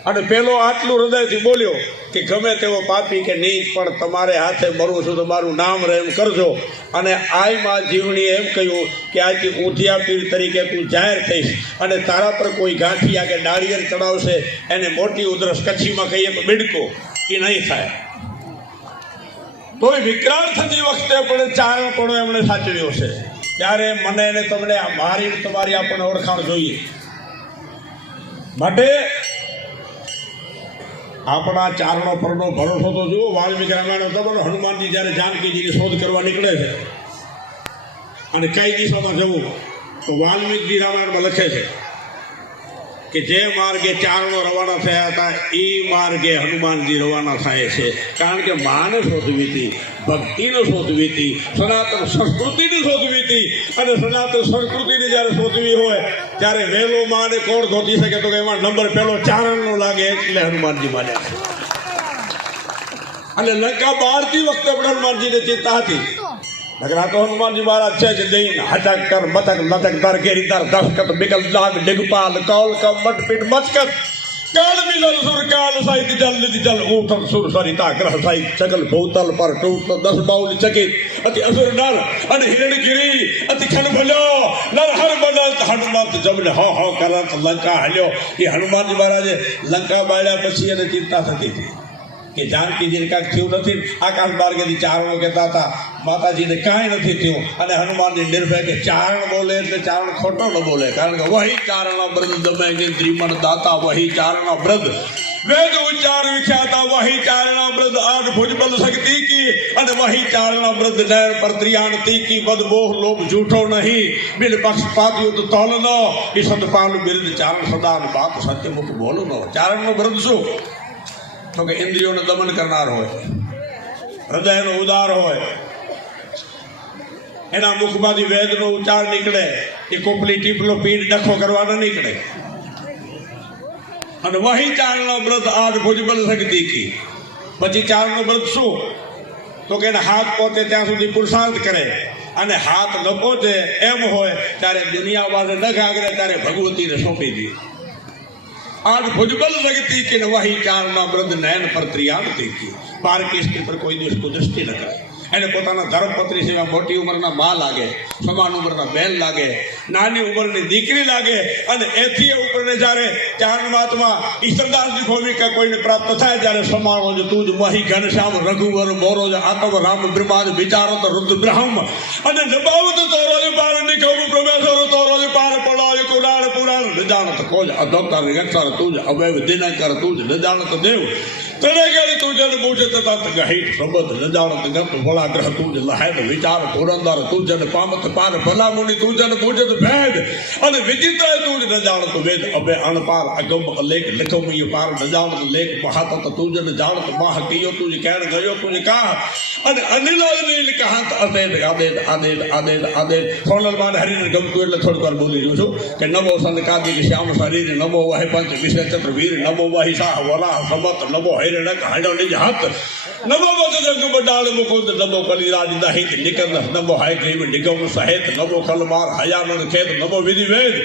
અને પેલો આટલું હૃદયથી બોલ્યો કે ગમે તેવો પાપી કે નીચ પણ તમારે હાથે મરવું છું તો મારું નામ રહે એમ કરજો. અને આઈમાં જીવણીએ એમ કહ્યું કે આજથી ઊંધિયા પીર તરીકે તું જાહેર થઈશ, અને તારા પર કોઈ ગાંઠિયા કે ડાળિયર ચડાવશે એને મોટી ઉધરસ, કચ્છીમાં કહીએ તો બિડકો, એ નહીં થાય. તોય વિકરાળ થતી વખતે પણ ચારણપણો એમણે સાચવ્યો છે. ત્યારે મને એને તમને મારી તમારી આપણને ઓળખાણ જોઈએ. માટે આપણા ચારણો પરનો ભરોસો તો જુઓ. વાલ્મીકી રામાયણ હતો, હનુમાનજી જ્યારે જાનકીજીની શોધ કરવા નીકળે છે અને કઈ દિશામાં જવું તો વાલ્મીકી રામાયણમાં લખે છે કે જે માર્ગે ચારણો રવાના થયા હતા એ માર્ગે હનુમાનજી રવાના થાય છે. કારણ કે માને શોધવી હતી, ભક્તિને શોધવી હતી, સનાતન સંસ્કૃતિને શોધવી હતી. અને સનાતન સંસ્કૃતિને જ્યારે શોધવી હોય ત્યારે વહેલો માને કોણ શોધી શકે તો કે એમાં નંબર પહેલો ચારણનો લાગે, એટલે હનુમાનજી માન્યા છે. અને લંકા બહારથી વખતે પણ હનુમાનજીને ચિંતા હતી. નગર તો હનુમાનજી મહારાજ છે કે દઈન હટક કર મતક લતક દર કેરીદાર દસ્કત બિકલ દાગ ડિગપાલ કૌલ ક મટપીટ મચકત કાલ મિલલ સુર કાલ સાહિત જલ નિધિ જલ ઊઠ સુર સરિતા ગ્રહ સાહિત સકલ ભૂતલ પર ટૂટ 10 બાઉલ ચકિત અતિ અસુર નર અને હિરણગીરી અતિ ખન ભલ્યો નર હર બદલ હનુમંત જબને હો હો કરત લંકા હલ્યો. એ હનુમાનજી મહારાજે લંકા બાળ્યા પછી એને ચિંતા થતી હતી કે જાનકીજીને કાંઈક થયું નથી. આકાશ માર્ગેથી ચારણો કહેતા હતા માતાજીને કાંઈ નથી થયું. અને હનુમાનજી નિર્ભય કે ચારણ બોલે એટલે ચારણ ખોટો ન બોલે. કારણ કે વહી ચારણ બ્રદ દમે દ્રિમણ દાતા વહી ચારણ બ્રદ વેદ ઉચ્ચાર વિખ્યાતા વહી ચારણ બ્રદ આઠ ભુજબલ શક્તિ કી અને વહી ચારણ બ્રદ નૈર પર ત્રિયાણ તીકી પદ મોહ લોભ જૂઠો નહીં બિન પક્ષપાત યુદ્ધ તોલનો એ સદપાલ બિરદ ચારણ સદાન બાપ સત્યમુખ બોલનો. ચારણનો બ્રદ શું તો કે ઇન્દ્રિયોને દમન કરનાર હોય, હૃદયનો ઉદાર હોય, એના મુખમાંથી વેદનો ઉચ્ચાર નીકળે, એ કોપલી ટીપલો પીઠ ડખો કરવાનો નીકળે. અને વહી ચારણો વ્રત આજ ભુજબલ શક્તિ કી. પછી ચારણો વ્રત શું? તો કે એને હાથ પહોંચે ત્યાં સુધી પુરુષાર્થ કરે, અને હાથ ન પહોંચે એમ હોય ત્યારે દુનિયા વાળે ન ગાગરે ત્યારે ભગવતીને સોંપી દે. આજ ભુજબલ શક્તિ કી ને વહી ચારણો વ્રત નયન પર ત્રિયાણતી કી. બાળકી સ્ત્રી પર કોઈ દિવસ કુદૃષ્ટિ ન કરે. એને પોતાના ધર્મપત્ની સિવાય મોટી ઉંમરના બા લાગે, સમાન ઉંમરના બેન લાગે, નાની ઉંમરની દીકરી લાગે, અને એથી ઉપરને જ્યારે ચારણવાતમાં ઈશ્વરદાસની ભૂમિકા કોઈને પ્રાપ્ત થાય ત્યારે સમાણો જ તું જ મહી ઘનશ્યામ રઘુવર મોરો જ આતમ રામ બ્રહ્માદ વિચારત રુદ્ર બ્રહ્મ અને નબાવત તોરો જ પાર નિકમ પ્રમેશ્વર તોરો જ પાર પડાય કુરાણ પુરાણ નિજાણત કોજ અધોકાર યક્ષર તું જ અવયવ દિનકર તું જ નિજાણત દેવ તને ગેલ તું જન બુજત તત ગહિત પ્રબધ નિજાણત ગત ભોળાગ્રહ તું જ લહેદ વિચાર પુરંદર તું જન પામત પાર ભલા મુનિ તું જન બુજત ભેદ અને વિચિત્ર તું જ નિજાણત વેદ અભે અણપાર અગમ અલેખ લખમય પાર નિજાણત લેખ મહાતત તું જન જાણત માહ કિયો તું જ કેણ ગયો તું જ કા અને અનિલો નીલ કહાત અદેદ આદેદ આદેદ આદેદ આદેદ સોનલમાન હરિને ગમતું એટલે થોડીક વાર બોલી રહ્યો છું કે નમો સંકાદિક શ્યામ શરીર નમો વહે પંચ વિષય ચત્ર વીર નમો વહી શાહ વરાહ સમત નમો હૈરણક હાડો નિજ હાથ નમો વત જગ બડાળ મુકુંદ નમો કલિરાજ દહિત નિકંદ નમો હાય ગ્રીવ નિગમ સહેત નમો કલમાર હયાનંદ ખેત નમો વિધિ વેદ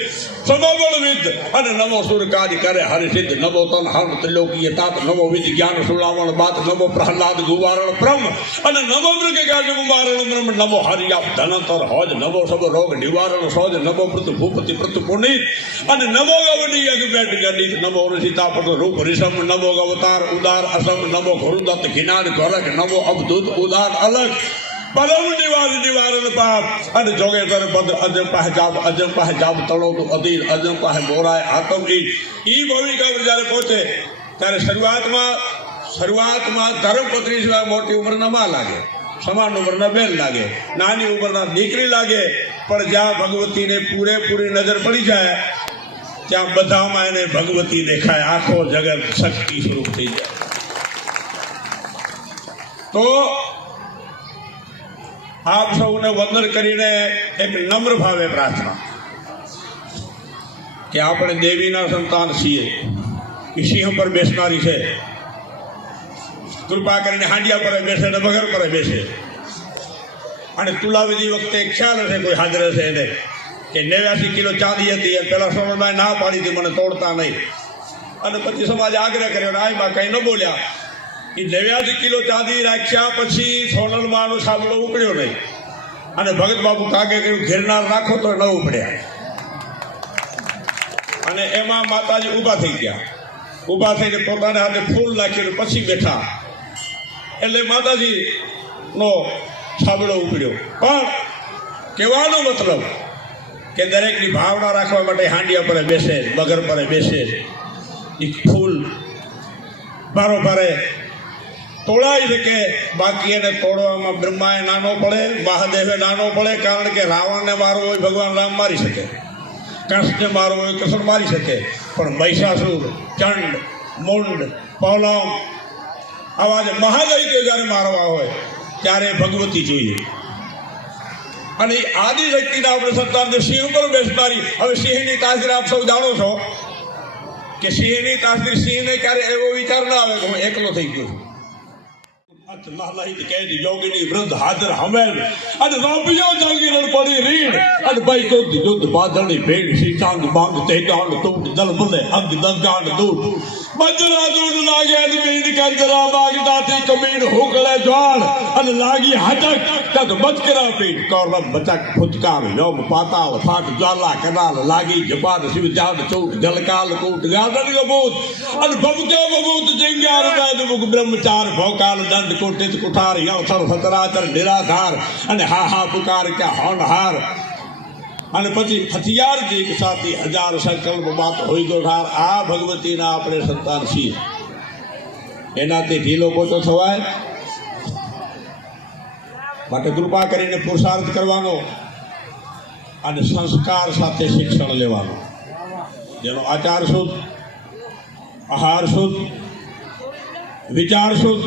સમબળ વિદ અને નમો સુરકારી કરે હરિસિદ્ધ નમો તન હર્મ ત્રિલોકીય તાત નમો વિધિ જ્ઞાન સુલાવણ બાત નમો પ્રહલાદ ગુવારણ પ્રમ અને નમો મૃગ ગાજ ગુવારણ બ્રહ્મ નમો હરિયાપ ધનંતર હોજ નમો સબ રોગ નિવારણ સોજ નમો પૃથુ ભૂપતિ પૃથુ પુનિત અને નમો ગવડી અગ બેટ ગણિત નમો ઋષિતાપટ રૂપ ઋષમ નમો અવતાર ઉદાર અસમ નમો ઘોરુદત્ત ઘિનાન ગોરખ નમો અવધૂત ઉદાર અલગ પરમ નિવારણ પાપ અને જોગેશ્વર ભદ્ર અજમ પાસે જાબ તળો તો અધીર અજમ પાસે મોરાય આતમ ઈ ભૂમિકા જ્યારે પહોંચે ત્યારે શરૂઆતમાં ધર્મપત્ની સિવાય મોટી ઉંમરના માં લાગે, સમાન ઉંમરના બેન લાગે, નાની ઉંમરના દીકરી લાગે, પણ જ્યાં ભગવતીને પૂરેપૂરી નજર પડી જાય ત્યાં બધામાં એને ભગવતી દેખાય, આખો જગત શક્તિ સ્વરૂપ થઈ જાય. તો આપ સૌને વંદન કરીને એક નમ્ર ભાવે પ્રાર્થના કે આપણે દેવીના સંતાન છીએ, એ સિંહ પર બેસનારી છે, કૃપા કરીને હાંડિયા પર બેસે ને બગર પર બેસે. અને તુલાવિધિ વખતે ખ્યાલ હશે કોઈ હાજર હશે એને કે 89 કિલો ચાંદી હતી, પેલા સોનલભાઈ ના પાડી હતી મને તોડતા નહીં, અને પછી સમાજે આગ્રહ કર્યો ને આમાં કઈ ન બોલ્યા. એ 89 કિલો ચાંદી રાખ્યા પછી સોનલમાનો સાબલો ઉપડ્યો નહીં, અને ભગત બાપુ કાગે કહ્યું ઘેરનાર રાખો તો ન ઉપડ્યા. અને એમાં માતાજી ઊભા થઈ ગયા, ઊભા થઈને પોતાના હાથે ફૂલ નાખ્યું પછી બેઠા, એટલે માતાજી નો સાબલો ઉપડ્યો. પણ કહેવાનો મતલબ કે દરેકની ભાવના રાખવા માટે હાંડિયા પર બેસે, બગર પર બેસે, એ ફૂલ બારોબારે તોડાઈ શકે. બાકી એને તોડવામાં બ્રહ્માએ નાનો પડે, મહાદેવે નાનો પડે, કારણ કે રાવણને મારવો હોય ભગવાન રામ મારી શકે, કંસને મારવો હોય કૃષ્ણ મારી શકે, પણ મહિષાસુર, ચંડ, મુંડ, પૌલમ આવા જે મહાદૈત્યો જ્યારે મારવા હોય ત્યારે ભગવતી જોઈએ. અને આદિશક્તિના આપણે સંતાન સિંહ પર બેસનારી. હવે સિંહની તાસીર આપ સૌ જાણો છો કે સિંહની તાસીર સિંહને ક્યારે એવો વિચાર ના આવે કે હું એકલો થઈ ગયો છું. યોગીની વૃદ્ધ હાજર હમેલ અને રોપિયો જંગીરણ પડી રીડ અને ભાઈ તો યુદ્ધ બાદળની ભેડ શીશાંગ માંગ તેગાંડ તૂટ જલ ભલે અંગ દંગાંડ દૂટ બજરા દૂટ લાગે અદમીન કંજરા માગદાથી કમીન હુકળે જ્વાળ અને લાગી હટક તદ બચકરા પીઠ કૌરવ બચક ફુટકાર યોમ પાતાળ ફાટ જ્વાલા કનાલ લાગી જપાન શિવ જાન ચૂટ જલકાલ કૂટ ગાદડી ગબૂત અને ભમકે બબૂત જંગાર વેદ મુખ બ્રહ્મચાર ભોકાલ દંડ કોટિત કુઠાર યવસર સતરાચર નિરાધાર અને હા હા પુકાર કે હોનહાર. અને પછી હથિયાર જીક સાથી હજાર સંકલ્પ બાત હોય તો ઠાર. આ ભગવતીના આપણે સંતાન છીએ, એનાથી ઢીલો પોચો થવાય માટે કૃપા કરીને પુરુષાર્થ કરવાનો અને સંસ્કાર સાથે શિક્ષણ લેવાનું, જેનો આચાર શુદ્ધ, આહાર શુદ્ધ, વિચાર શુદ્ધ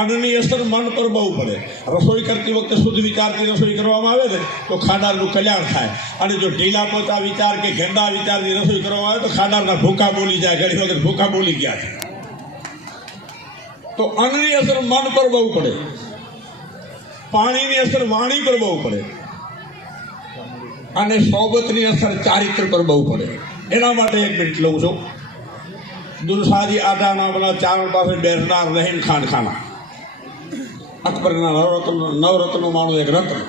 અન્નની અસર મન પર બહુ પડે. રસોઈ કરતી વખતે શુદ્ધ વિચારથી રસોઈ કરવામાં આવે ને તો ખાનારનું કલ્યાણ થાય. અને જો ઢીલા પોચા વિચાર કે ગંદા વિચારથી રસોઈ કરવામાં આવે તો ખાનારના ભૂખા બોલી જાય. ઘણી વખત ભૂખા બોલી ગયા છે. તો અન્નની અસર મન પર બહુ પડે, પાણીની અસર વાણી પર બહુ પડે, અને સોબતની અસર ચારિત્ર પર બહુ પડે. એના માટે એક મિનિટ લઉં છું. દુરસાજી આદા નામના ચારણ પાસે બેસનાર રહીમ ખાન ખાના, અકબરના નવરત્નો માનું એક રત્ન,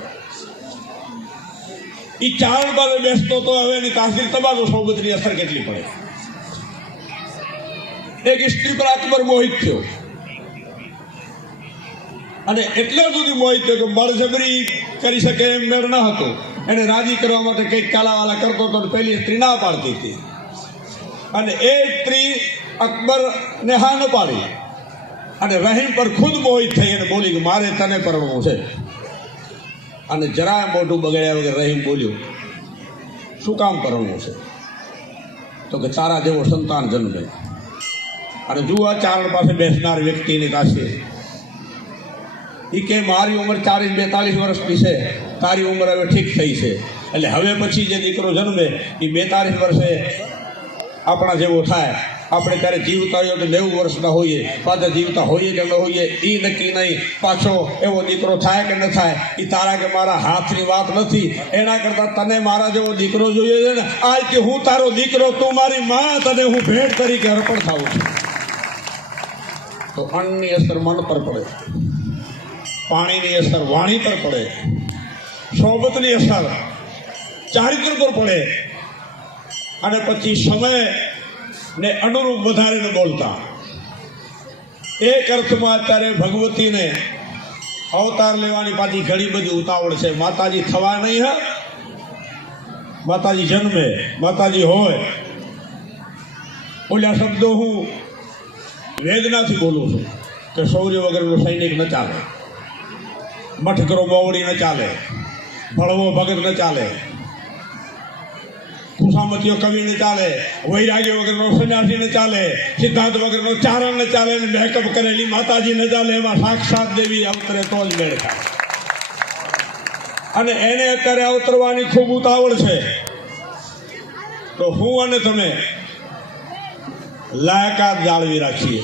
એ ચારણ પાસે બેસતો તો હવે એની તાસીર તમારો સોબતની અસર કેટલી પડે. એક સ્ત્રી પર અકબર મોહિત થયો, અને એટલા સુધી મોહિત થયો કે બળજબરી કરી શકે એમ મેળ ન હતો. એને રાજી કરવા માટે કંઈક કાલાવાલા કરતો હતો, પેલી સ્ત્રી ના પાડતી હતી, અને એ સ્ત્રી અકબરને હા ન પાડી, અને રહીમ પર ખુદ મોહિત થઈ અને બોલી કે મારે તને પરણવું છે. અને જરાય મોઢું બગાડ્યા વગર રહીમ બોલ્યો, શું કામ પરણવું છે? તો કે તારા જેવો સંતાન જન્મે. અને જુઓ ચારણ પાસે બેસનાર વ્યક્તિની પાસે એ કે મારી ઉંમર 40-42 વર્ષની છે, તારી ઉંમર હવે ઠીક થઈ છે, એટલે હવે પછી જે દીકરો જન્મે એ 42 વર્ષે આપણા જેવો થાય. આપણે ત્યારે જીવતા હોઈએ તો 90 વર્ષના હોઈએ, પાછા જીવતા હોઈએ કે ન હોઈએ એ નક્કી નહીં. પાછો એવો દીકરો થાય કે ન થાય એ તારા કે મારા હાથની વાત નથી. એના કરતાં તને મારા જેવો દીકરો જોઈએ છે ને, આજથી હું તારો દીકરો, તું મારી માં, તને હું ભેટ તરીકે અર્પણ થાઉં છું. તો અન્નની અસર મન પર પડે, પાણીની અસર વાણી પર પડે, સોબતની અસર ચારિત્ર પર પડે, અને પછી સમય ને અનુરૂપ વધારે ન બોલતા. એક અર્થમાં અત્યારે ભગવતીને અવતાર લેવાની પાછી ઘણી બધી ઉતાવળ છે. માતાજી થવા નહીં, હા, માતાજી જન્મે, માતાજી હોય. ઓલા શબ્દો હું વેદનાથી બોલું છું કે શૌર્ય વગરનો સૈનિક ન ચાલે, મઠકરો મોવડી ન ચાલે, ભળવો ભગત ન ચાલે, ખુશામતીઓ કવિ ન ચાલે, વૈરાગ્ય વગરનો સન્યાસી ન ચાલે, સિદ્ધાંત વગરનો ચારણ ન ચાલે, મેકઅપ કરેલી માતાજી ન ચાલે. એમાં સાક્ષાત દેવી અવતરે તો જ મેળ થાય. અને એને અત્યારે અવતરવાની ખૂબ ઉતાવળ છે. તો હું અને તમે લાયકાત જાળવી રાખીએ.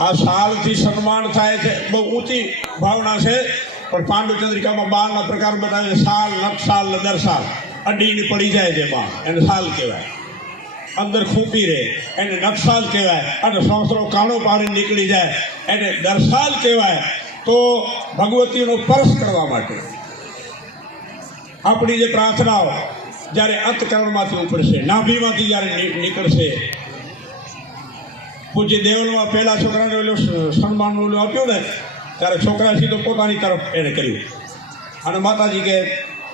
આ સાલથી સન્માન થાય છે, બહુ ઊંચી ભાવના છે. પણ પાંડુચંદ્રિકામાં 12 પ્રકાર બતાવે છે. સાલ, નટસાલ, દરસાલ. અડીની પડી જાય છે બાણ, એને સાલ કહેવાય. અંદર ખૂંપી રહે એને નટસાલ કહેવાય. અને સંવત્સરો કાણો પાડી નીકળી જાય એને દરસાલ કહેવાય. તો ભગવતીનો પરસ કરવા માટે આપણી જે પ્રાર્થનાઓ જ્યારે અંતકરણમાંથી ઉપડશે, નાભીમાંથી જ્યારે નીકળશે. પૂજ્ય દેવલમાં પહેલા છોકરાને ઓલું સન્માન ઓલું આપ્યું ને, ત્યારે છોકરા સીધો પોતાની તરફ એને કર્યું, અને માતાજી કે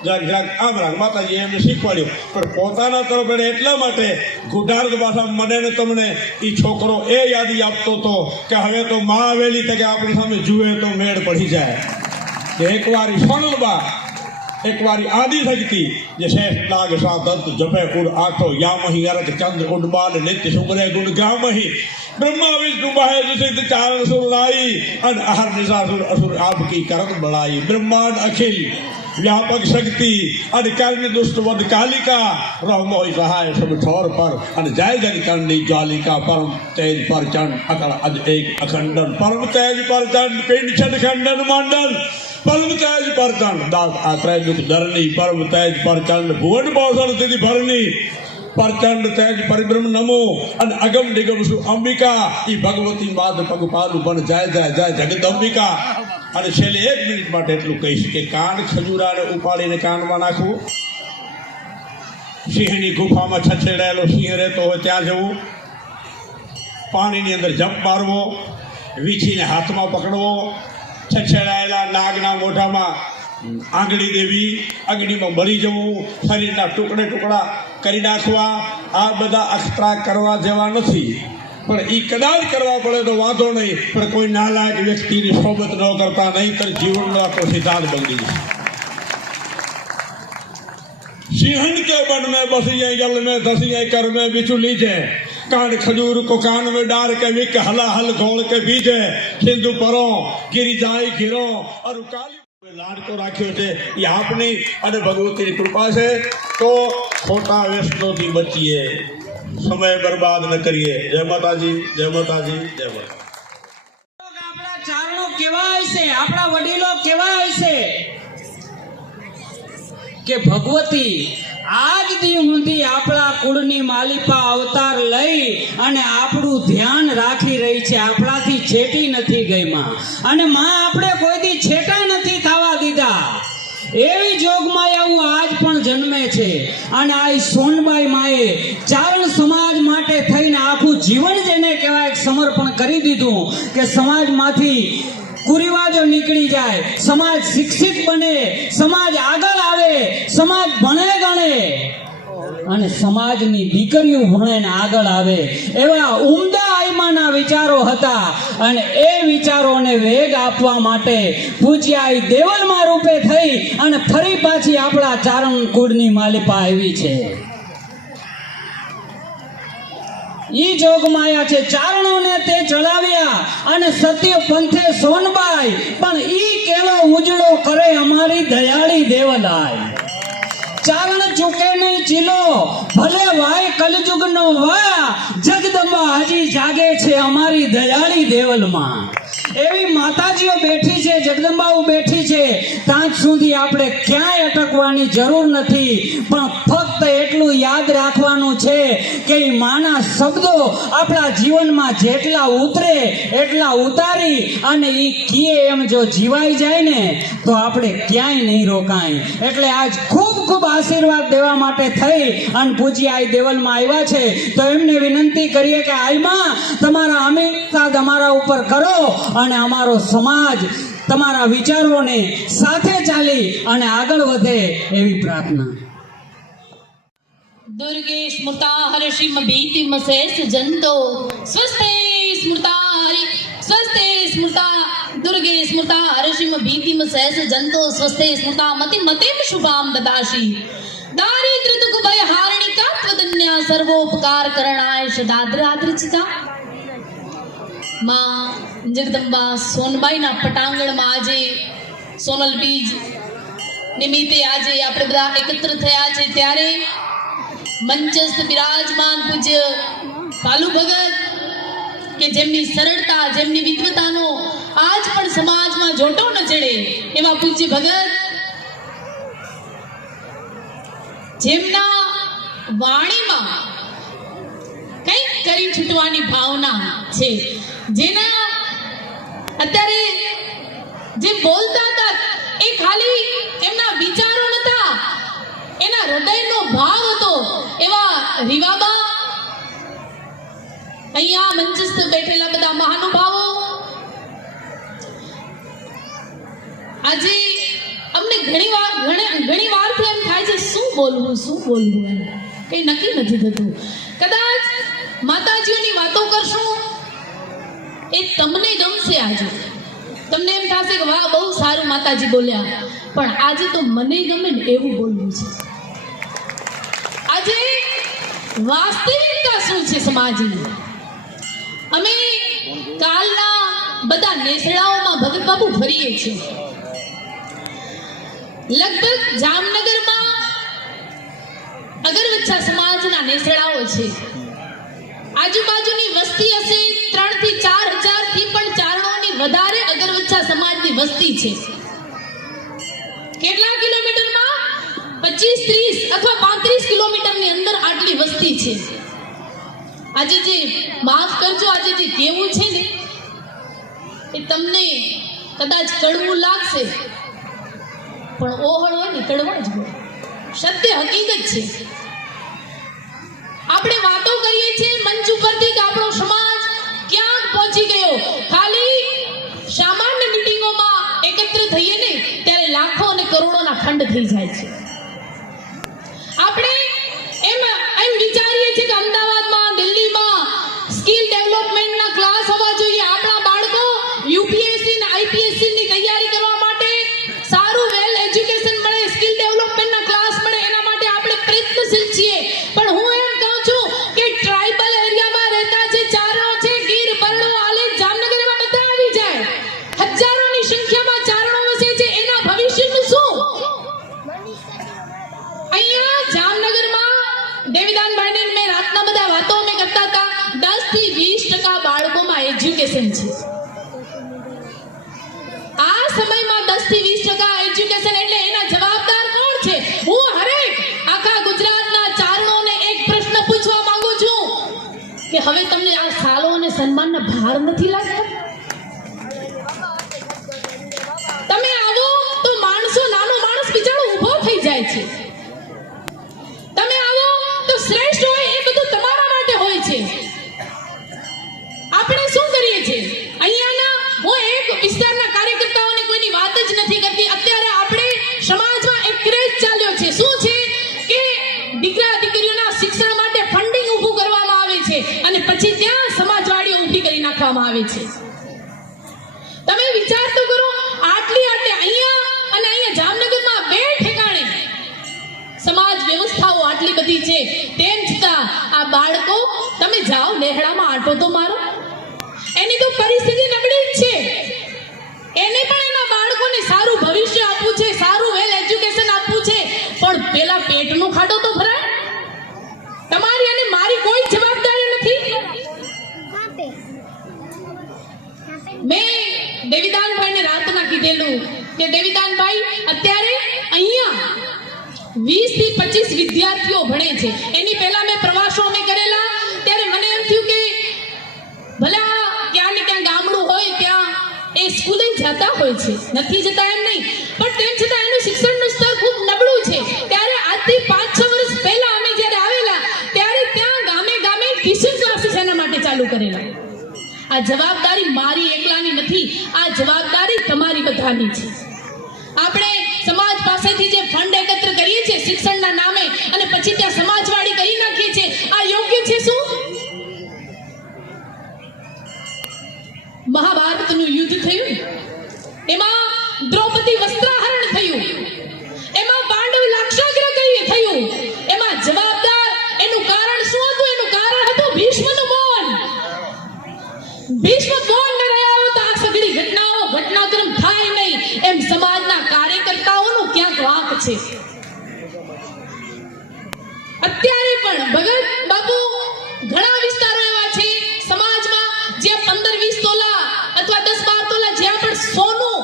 જાગ જાગ આમ રાખ. માતાજી એમને શીખવાડ્યું, પણ પોતાના તરફ એને એટલા માટે ગુઢાર્ધ ભાષા મને ને તમને એ છોકરો એ યાદી આપતો હતો કે હવે તો માં આવેલી તકે આપણી સામે જુએ તો મેળ પડી જાય. કે એકવાર સોનલબા, એકવાર આદિ શક્તિ જે શેષ નાગ સાધંત જપે ઉડ આઠો યામહી અરક ચંદ્ર ઉડબાલ નિત્ય સુમરે ગુણ ગામહી બ્રહ્મા વિષ્ણુ મહેશ સિદ્ધ ચારણ સુર રાઈ અને અહર નિશાસુર અસુર આપકી કરત બળાઈ. બ્રહ્માંડ અખિલ વ્યાપક શક્તિ અને કર્ણ દુષ્ટ વધ કાલિકા રહમોય સહાય સબ ઠોર પર અને જય જગકંડી જ્વાલિકા પરમ તેજ પરચંડ અકળ અજ એક અખંડન પરમ તેજ પરચંડ પિંડ છદ ખંડન મંડન પરમ તેજ પરચંડ દાસ આત્રય દુઃખ ધરની પરમ તેજ પરચંડ ભુવન ભૌષણ તિથિ ભરની પરચંડ તેજ પરિબ્રહ્મ નમો અને અગમ નિગમ સુ અંબિકા. એ ભગવતી બાદ પગપાલું બન જય જય જય જગદંબિકા. અને છેલ્લે 1 મિનિટ માટે એટલું કહીશ કે કાન ખજૂરાને ઉપાડીને કાનમાં નાખવું, સિંહની ગુફામાં છછેડાયેલો સિંહ રહેતો હોય ત્યાં જવું, પાણીની અંદર જંપ મારવો, વીછીને હાથમાં પકડવો, છછેડાયેલા નાગના મોઢામાં આંગળી દેવી, અગ્નિમાં બળી જવું, શરીરના ટુકડા કરી નાખવા. આ બધા અખતરા કરવા જેવા નથી, પણ એ કદાચ કરવા પડે તો વાંધો નહીં, પણ કોઈ નાલાયક વ્યક્તિની સોબત ન કરતા, નહીં તો જીવનનો આખો સિદ્ધાંત બગડી જાય. સિંહણ के बन में बसी जल में धसी कर में बिचुली છે कान खजूर को कान में डार के विक हला हल घोल के बीजे सिंधु परो गिरी जाए घिरो और काली लाड को राख्यो છે એ આપની અને ભગવતીની કૃપા છે તો ખોટા વ્યસનોથી બચીએ, સમય બરબાદ ન કરીએ. જય માતાજી, જય માતાજી, જય માતા. આપણા ચારણો કેવા હશે, આપણા વડીલો કેવા હશે કે ભગવતી આજ દી સુધી આપણા કુળની માલિપા અવતાર લઈ અને આપણું ધ્યાન રાખી રહી છે, આપણાથી છેટી નથી ગઈ માં. અને માં આપણે કોઈ દી છેટા નથી થવા દીધા. એવી જોગમાયાઓ આજ પણ જન્મે છે. અને આ સોનબાઈ માએ ચારણ સમાજ માટે થઈને આખું જીવન જેને કહેવાય સમર્પણ કરી દીધું કે સમાજમાંથી કુરિવાજો નીકળી જાય, સમાજ શિક્ષિત બને, સમાજ આગળ આવે, સમાજ ભણે ગણે અને સમાજની દીકરીઓ ભણે ને આગળ આવે, એવા ઉમદા આઈમાના વિચારો હતા. અને એ વિચારોને વેગ આપવા માટે પૂજ્ય આઈ દેવલમાં રૂપે થઈ અને ફરી પાછી આપણા ચારણ કુળની માલિપા આવી છે. ઈ જોગમાયા છે. ચારણોને તે ચડાવ્યા અને સત્ય પંથે સોનબાઈ, પણ ઈ કેળો ઉજળો કરે અમારી દયાળી દેવલાય. ચારણ ચૂકે નહીં ચીલો, ભલે વાય કલયુગનો વા, જગદંબા હજી જાગે છે અમારી દયાળી દેવલમાં. એવી માતાજીઓ બેઠી છે, જગદંબાઓ બેઠી છે, ત્યાં સુધી આપણે ક્યાંય અટકવાની જરૂર નથી. પણ ફક્ત એટલું યાદ રાખવાનું છે કે એ માના શબ્દો આપણા જીવનમાં જેટલા ઉતરે એટલા ઉતારી અને એ કીએ એમ જો જીવાઈ જાય ને તો આપણે ક્યાંય નહીં રોકાય. એટલે આજ ખૂબ ખૂબ આશીર્વાદ દેવા માટે થઈ અને પૂજ્ય આઈ દેવલમાં આવ્યા છે. તો એમને વિનંતી કરીએ કે આઈમાં તમારા આશીર્વાદ અમારા ઉપર કરો અને અમારો સમાજ તમારા વિચારોને સાથે ચાલી અને આગળ વધે એવી પ્રાર્થના. दुर्गे स्मृता हर्षिम भीतिम शेष जंतो स्वस्थे स्मृता हरि स्वस्थे स्मृता दुर्गे स्मृता हर्षिम भीतिम शेष जंतो स्वस्थे स्मृता मति मतिम शुभाम ददाशी दारिद्र्य दुख भय हारणिका त्वदन्या सर्वोपकार करणाय सदाद्राद्रचिता मां जगदंबा सोनबाई ना पटांगण में आजे सोनल बीज निमित्ते आजे આપણે બધા એકત્ર થયા છે ત્યારે મંચસ્થ બિરાજમાન પૂજ્ય ભાલુ ભગત કે જેમની સરળતા, જેમની વિદ્વતાનો આજ પણ સમાજમાં જોટો ન ચડે એવા પૂજ્ય ભગત, જેમના વાણીમાં કંઈક કરી છૂટવાની ભાવના છે, જેના અત્યારે જે બોલતા હતા એ ખાલી એમના વિચારો નતા, એના હૃદયનો ભાવ હતો. એવા રીવાબા, અહીંયા મંચસ્થ બેઠેલા બધા મહાનુભાવો, આજે અમને ઘણી વારથી એમ થાય છે શું બોલવું એમ કંઈ નક્કી નથી થતું. કદાચ માતાજીઓની વાતો કરશું એ તમને ગમશે. આજે તમને એમ થશે કે વાહ બહુ સારું માતાજી બોલ્યા, પણ આજે તો મને ગમે ને એવું બોલવું છે. આજે વાસ્તવિકતા શું છે સમાજની? અમે કાલના બધા નેસડાઓમાં ભગત બાપુ ફરીએ છીએ. લગભગ જામનગરમાં અગરવચ્છા સમાજના નેસડાઓ છે. આજુબાજુની વસ્તી હશે 3 થી 4 હજાર થી પણ ચારણોની વધારે અગરવચ્છા સમાજની વસ્તી છે. કેટલા કિલોમીટરમાં? 25, 30 અથવા 35 કિલોમીટરની અંદર આટલી વસ્તી છે. આજે જે માફ કરજો, આજે જે કેવું છે ને એ તમને કદાચ કડવું લાગશે, પણ ઓહળ હોય ને કડવા જ હોય. સત્ય હકીકત છે. આપણે વાતો કરીએ છીએ મંચ ઉપરથી કે આપણો સમાજ ક્યાંક પહોંચી ગયો. ખાલી સામાન્ય મીટિંગોમાં એકત્ર થઈએ ને ત્યારે લાખો અને કરોડોના ફંડ થઈ જાય છે. આપણે એમ વિચારીએ છીએ કે અમદાવાદમાં, દિલ્હીમાં સ્કિલ ડેવલપમેન્ટના ક્લાસ હોવા જોઈએ. આપણા બાળકો યુપીએસસી અને આઈપીએસસી ની તૈયારી કરવા માટે સારું વેલ એજ્યુકેશન મળે, સ્કિલ ડેવલપમેન્ટના ક્લાસ મળે, એના માટે આપણે પ્રયત્નશીલ છીએ. પણ હું એમ કહું છું કે ટ્રાઇબલ એરિયામાં છે. આ સમયમાં 10 થી 20% એજ્યુકેશન એટલે એના જવાબદાર કોણ છે? હું હરેક આખા ગુજરાતના ચારણોને એક પ્રશ્ન પૂછવા માંગુ છું કે હવે તમને આ સાલો અને સન્માનના ભાર નથી લાગતા? તમે આવો તો માણસો, નાનો માણસ બિચારો ઊભો થઈ જાય છે. તમે આવો તો શ્રેષ્ઠ હોય એ બધું તમારા માટે હોય છે. આપણે શું કરીએ છીએ અહીંયાના? હું એક વિસ્તારના કાર્યકર્તાઓને કોઈની વાત જ નથી કરતી. અત્યારે આપણે સમાજમાં એક ક્રેઝ ચાલ્યો છે. શું છે કે દીકરા દીકરીઓના શિક્ષણ માટે ફંડિંગ ઊભું કરવામાં આવે છે અને પછી ત્યાં સમાજવાડીઓ ઊભી કરી નાખવામાં આવે છે. તમે વિચાર તો કરો, આટલી અહીંયા અને અહીંયા જામનગરમાં 2 ઠેકાણે સમાજ વ્યવસ્થાઓ આટલી બધી છે, તેમ છતાં આ બાળકો, તમે જાઓ લેહડામાં આંટો તો મારો, એની તો પરિસ્થિતિ નબળી જ છે. એને પણ એના બાળકોને સારું ભવિષ્ય આપવું છે, સારું વેલ એજ્યુકેશન આપવું છે, પણ પેલા પેટનું ખાડો તો ભરાય. તમારી અને મારી કોઈ જવાબદારી નથી. મેં દેવીદાનભાઈને રાતના કીધેલું કે દેવીદાનભાઈ, અત્યારે અહીંયા 20 થી 25 વિદ્યાર્થીઓ ભણે છે. એની પહેલા મેં પ્રવાસો અમે કરેલા, ત્યારે મને એમ થયું કે ભલા ક્યાં ને ક્યાં ગામડું હોય ત્યાં એ સ્કૂલે જતા હોય છે, નથી જતા એમ નહીં, પણ તેમ છતાં એનું શિક્ષણનું સ્તર ખૂબ નબળું છે. ત્યારે આજથી 5-6 વર્ષ પહેલા અમે જ્યારે આવેલા ત્યારે ત્યાં ગામે ગામે ટ્યુશન ક્લાસીસ એના માટે ચાલુ કરેલા. આ જવાબદારી મારી એકલાની નથી, આ જવાબદારી તમારી બધાની છે. આપણે સમાજ પાસેથી જે ફંડ એકત્ર કરીએ છીએ શિક્ષણના નામે અને પછી ત્યાં સમાજવાડી કરી નાખીએ છીએ, આ યોગ્ય છે? શું? મહાભારતનું યુદ્ધ થયું, એમાં દ્રૌપદી વસ્ત્રાહરણ થયું, એમાં પાંડવ લાક્ષાગ્રહ થયું, એમાં જવાબદાર એનું કારણ શું હતું? એનું કારણ હતું ભીષ્મનું મૌન. ભીષ્મ મૌન ન રહ્યા હોત તો આ સગળી ઘટનાક્રમ થાય નહીં. એમ સમાજના કાર્યકર્તાઓનો ક્યાંક વાંક છે. અત્યારે પણ ભગત બાપુ ઘણા વિસ્તારો એવા છે સમાજમાં જ્યાં 15-20 તોલા અથવા 10-12 તોલા જ્યાં પણ સોનું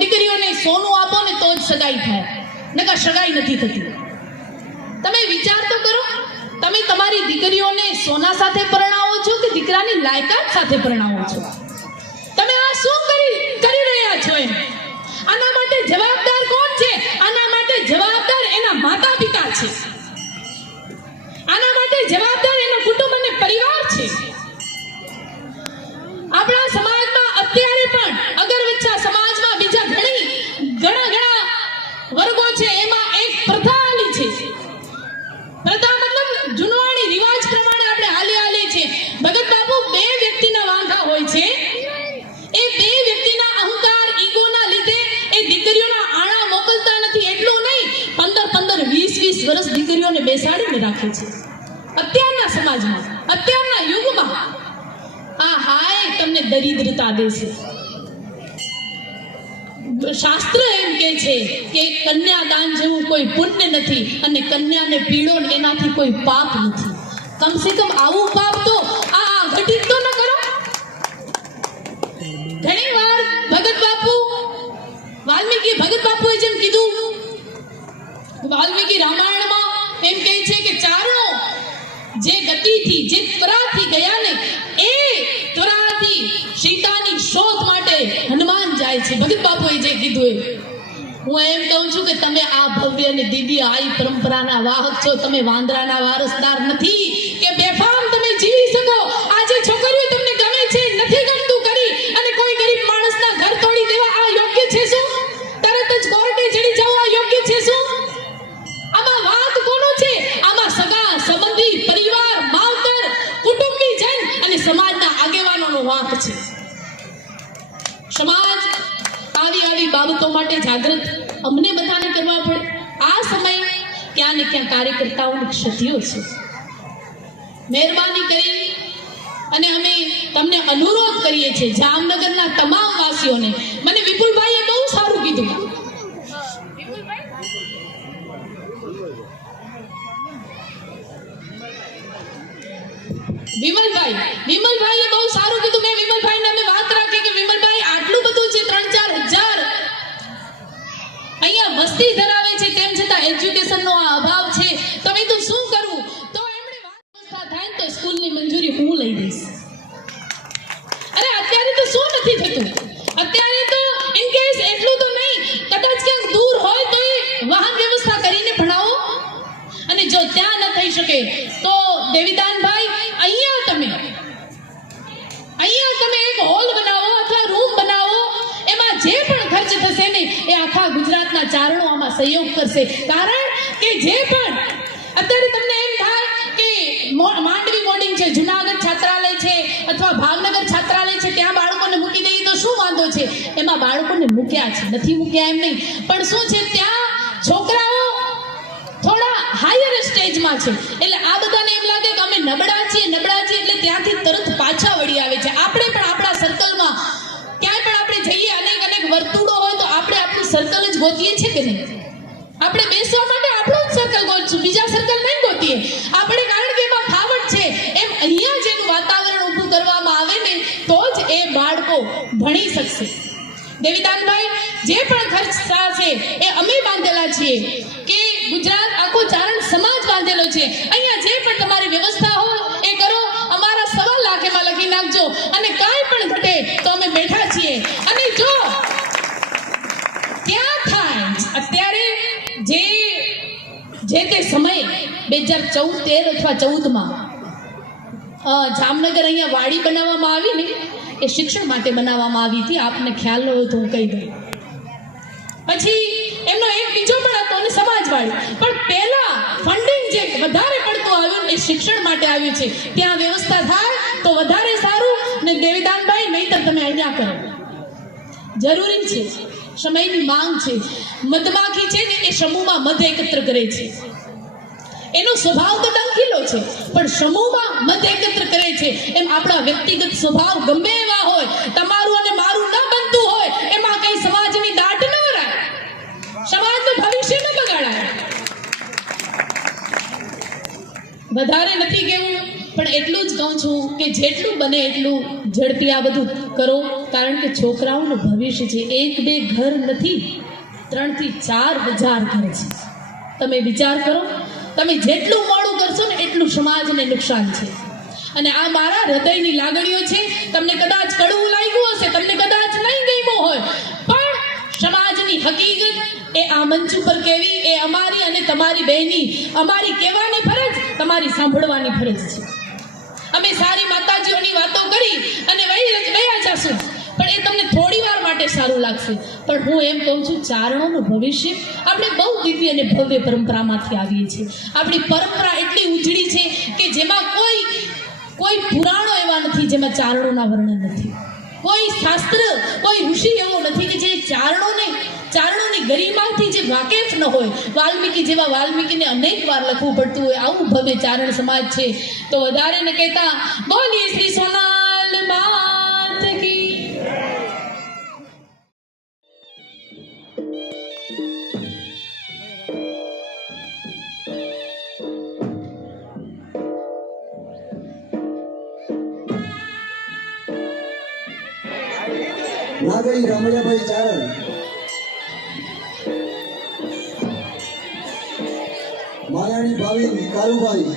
દીકરીઓને સોનું આપો ને તો જ સગાઈ થાય, નકર સગાઈ નથી થતી. તમે વિચાર તો કરો, તમે તમારી દીકરીઓને સોના સાથે પરણાવો છો કે દીકરાની લાયકાત સાથે પરણાવો છો? તમે આ શું કરી રહ્યા છો? એમ આના માટે જવાબદાર કોણ છે? આના માટે જવાબદાર એના માતા પિતા છે. આના માટે જવાબદાર એનો કુટુંબ અને પરિવાર છે. આપણા સમાજમાં અત્યારે પણ અગરવચ્છા સમાજમાં બીજા ઘણા વર્ગો છે, એમાં એક પ્રથા આલી છે. પ્રથા મતલબ જૂનવાણી રિવાજ પ્રમાણે આપણે હાલી છે. ભગત બાપુ 2 વ્યક્તિના વાંધા હોય છે. એ 2 વ્યક્તિના અહંકાર, ઈગોના લીધે એ દીકરીઓના આણા મોકલતા નથી. એટલું નહીં, 15-15, 20-20 વર્ષ દીકરીઓને બેસાડીને રાખે છે અત્યારના સમાજમાં, અત્યારના યુગમાં. આ હાય તમને દરિદ્રતા દેશે. શાસ્ત્ર એમ કહે છે કે કન્યાદાન જેવું કોઈ પુણ્ય નથી અને કન્યાને પીડો ને એનાથી કોઈ પાપ નથી. કમસે કમ આવું પાપ તો આ ઘટિત તો ન કરો. ઘણી વાર ભગત બાપુએ જેમ કીધું, વાલ્મીકી રામાયણમાં એમ કહે છે કે ચારણો જે ગતિથી, જે ત્વરાથી ગયા ને એ ત્વરાથી સીતાની શોધ માટે હનુમાન જાય છે. ભગત બાપુએ જે કીધું એ હું એમ કહું છું કે તમે આ ભવ્ય અને દિવ્ય આઈ પરંપરાના વાહક છો. તમે વાંદરાના વારસદાર નથી કે બેફામ તમે જીવી શકો. આજે છોકરીઓ તમને ગમે છે, નથી ગમતું કરી અને કોઈ ગરીબ માણસના ઘર તોડી દેવા આ યોગ્ય છે? શું તરત જ કોર્ટે ચડી જવું આ યોગ્ય છે? શું આમાં વાત કોનો છે? આમાં સગા સંબંધી, પરિવાર, માવતર, કુટુંબીજન અને સમાજના આગેવાનોનો વાંક છે. સમાજ આવી બાબતો માટે જાગૃત અમને બધાને કરવા પડે. આ સમય ક્યાં ને ક્યાં કાર્યકર્તાઓની ક્ષતિઓ છે. મહેરબાની કરી અને અમે તમને અનુરોધ કરીએ છીએ, જામનગરના તમામ વાસીઓને. મને વિપુલભાઈએ બહુ સારું કીધું. વિમલભાઈ વિમલભાઈએ બહુ સારું કીધું. મેં વિમલભાઈને અમે વાત રાખી કે વિમલભાઈ આટલું બધું છે, 3-4 હજાર અહીંયા વસ્તી ધરાવે છે, તેમ છતાં એજ્યુકેશનનો આ અભાવ છે, તો મેં તો શું કરવું? તો એમણે વ્યવસ્થા થાય ને તો સ્કૂલની મંજૂરી હું લઈ દઈશ. અરે અત્યારે તો શું નથી થતું? અત્યારે તો ઇન કેસ એટલું તો નહીં, કદાચ ક્યાંક દૂર હોય તો એ વાહન વ્યવસ્થા કરીને ભણાવો. અને જો ત્યાં ન થઈ શકે તો દેવીદાનભાઈ અહીંયા તમે એક હોલ બનાવો અથવા રૂમ બનાવો. એમાં જે પણ ખર્ચ થશે ને એ આખા ગુજરાતના ચારણો આમાં સહયોગ કરશે. કારણ કે જે પણ અત્યારે તમને એમ થાય કે માંડવી બોર્ડિંગ છે, જુનાગઢ છાત્રાલય છે અથવા ભાવનગર છાત્રાલય છે, ત્યાં બાળકોને મૂકી દઈએ તો શું વાંધો છે? એમાં બાળકોને મૂક્યા છે, નથી મૂક્યા એમ નહીં, પણ શું છે ત્યાં છોકરાઓ થોડા હાયર સ્ટેજમાં છે. એટલે આ બધાને એમ લાગે કે અમે નબળા છીએ એટલે ત્યાંથી તરત પાછા વળી આવે છે. આપણે પણ આપણા સર્કલમાં ક્યાંય પણ આપણે જઈએ, અનેક વર્તુળો હોય તો આપણે આપણું સર્કલ જ ગોતીએ છીએ કે નહીં? આપણે બેસવા માટે આપણું જ સર્કલ ગોતશું, બીજા સર્કલ નહીં ગોતીએ આપણે. કારણ કે એમાં ફાવટ છે. એમ અહીંયા જેનું વાતાવરણ ઊભું કરવામાં આવે ને તો જ એ બાળકો ભણી શકશે. દેવીદાનભાઈ, જે પણ ખર્ચ થશે એ અમે બાંધેલા છીએ કે ગુજરાત આખો ચારણ સમાજ બાંધેલો છે. અહીંયા જે પણ તમારી વ્યવસ્થા હોય એ કરો. અમારા 1.25 લાખ એમાં લખી નાખજો, અને કાંઈ પણ ઘટે તો અમે બેઠા છીએ. અને જો ત્યાં થાય અત્યારે જે તે સમયે 2014 અથવા 14માં જામનગર અહીંયા વાડી બનાવવામાં આવી ને, એ શિક્ષણ માટે બનાવવામાં આવી હતી. આપને ખ્યાલ ન હોય તો હું કહી દઉં. પછી એમનો એક બીજો પણ હતો અને સમાજવાડી. પણ પહેલા ફંડિંગ જે વધારે પડતું આવ્યું એ શિક્ષણ માટે આવ્યું છે. ત્યાં વ્યવસ્થા થાય તો વધારે સારું. ને દેવીદાનભાઈ, નહીંતર તમે અહીંયા કરો. જરૂરી છે, સમયની માંગ છે. મધમાખી છે ને એ સમૂહમાં મધ એકત્ર કરે છે. એનો સ્વભાવ તો ડંખીલો છે, પણ સમૂહમાં મધ એકત્ર કરે છે. એમ આપણા વ્યક્તિગત સ્વભાવ ગમે એવા હોય, તમારું અને મારું ન બનતું હોય, એમાં કઈ સમાજની દાટ ન રાય, સમાજનું ભવિષ્ય ન બગાડાય. વધારે નથી કહેવું, પણ એટલું જ કહું છું કે જેટલું બને એટલું ઝડપી આ બધું કરો. કારણ કે છોકરાઓનું ભવિષ્ય છે. 1-2 ઘર નથી, 3-4 હજાર ઘર છે. તમે વિચાર કરો, તમે જેટલું મોડું કરશો ને એટલું સમાજને નુકસાન છે. અને આ મારા હૃદયની લાગણીઓ છે. તમને કદાચ કડવું લાગ્યું હશે, તમને કદાચ નહીં ગમ્યું હોય, પણ સમાજની હકીકત એ આ મંચ ઉપર કહેવી એ અમારી અને તમારી બહેની, અમારી કહેવાની ફરજ, તમારી સાંભળવાની ફરજ છે. અમે સારી માતાજીઓની વાતો કરી અને વયા જશું, પણ એ તમને થોડી વાર માટે સારું લાગશે. પણ હું એમ કહું છું, ચારણોનું ભવિષ્ય, આપણે બહુ દિવ્ય અને ભવ્ય પરંપરામાંથી આવીએ છીએ. આપણી પરંપરા એટલી ઉજળી છે કે જેમાં કોઈ પુરાણો એવા નથી જેમાં ચારણોના વર્ણન નથી. કોઈ શાસ્ત્ર, કોઈ ઋષિ એવો નથી કે જે ચારણોની ગરિમાથી જે વાકેફ ન હોય. વાલ્મીકી જેવા વાલ્મીકીને અનેક વાર લખવું પડતું હોય. આવું ભવ્ય ચારણ સમાજ છે. તો વધારે ન કહેતા બોલીએ શ્રી સોનાલ માત કી. નાગઈ રામૈયાભાઈ ચારણ, માયાણી ભાવિન કારુભાઈ,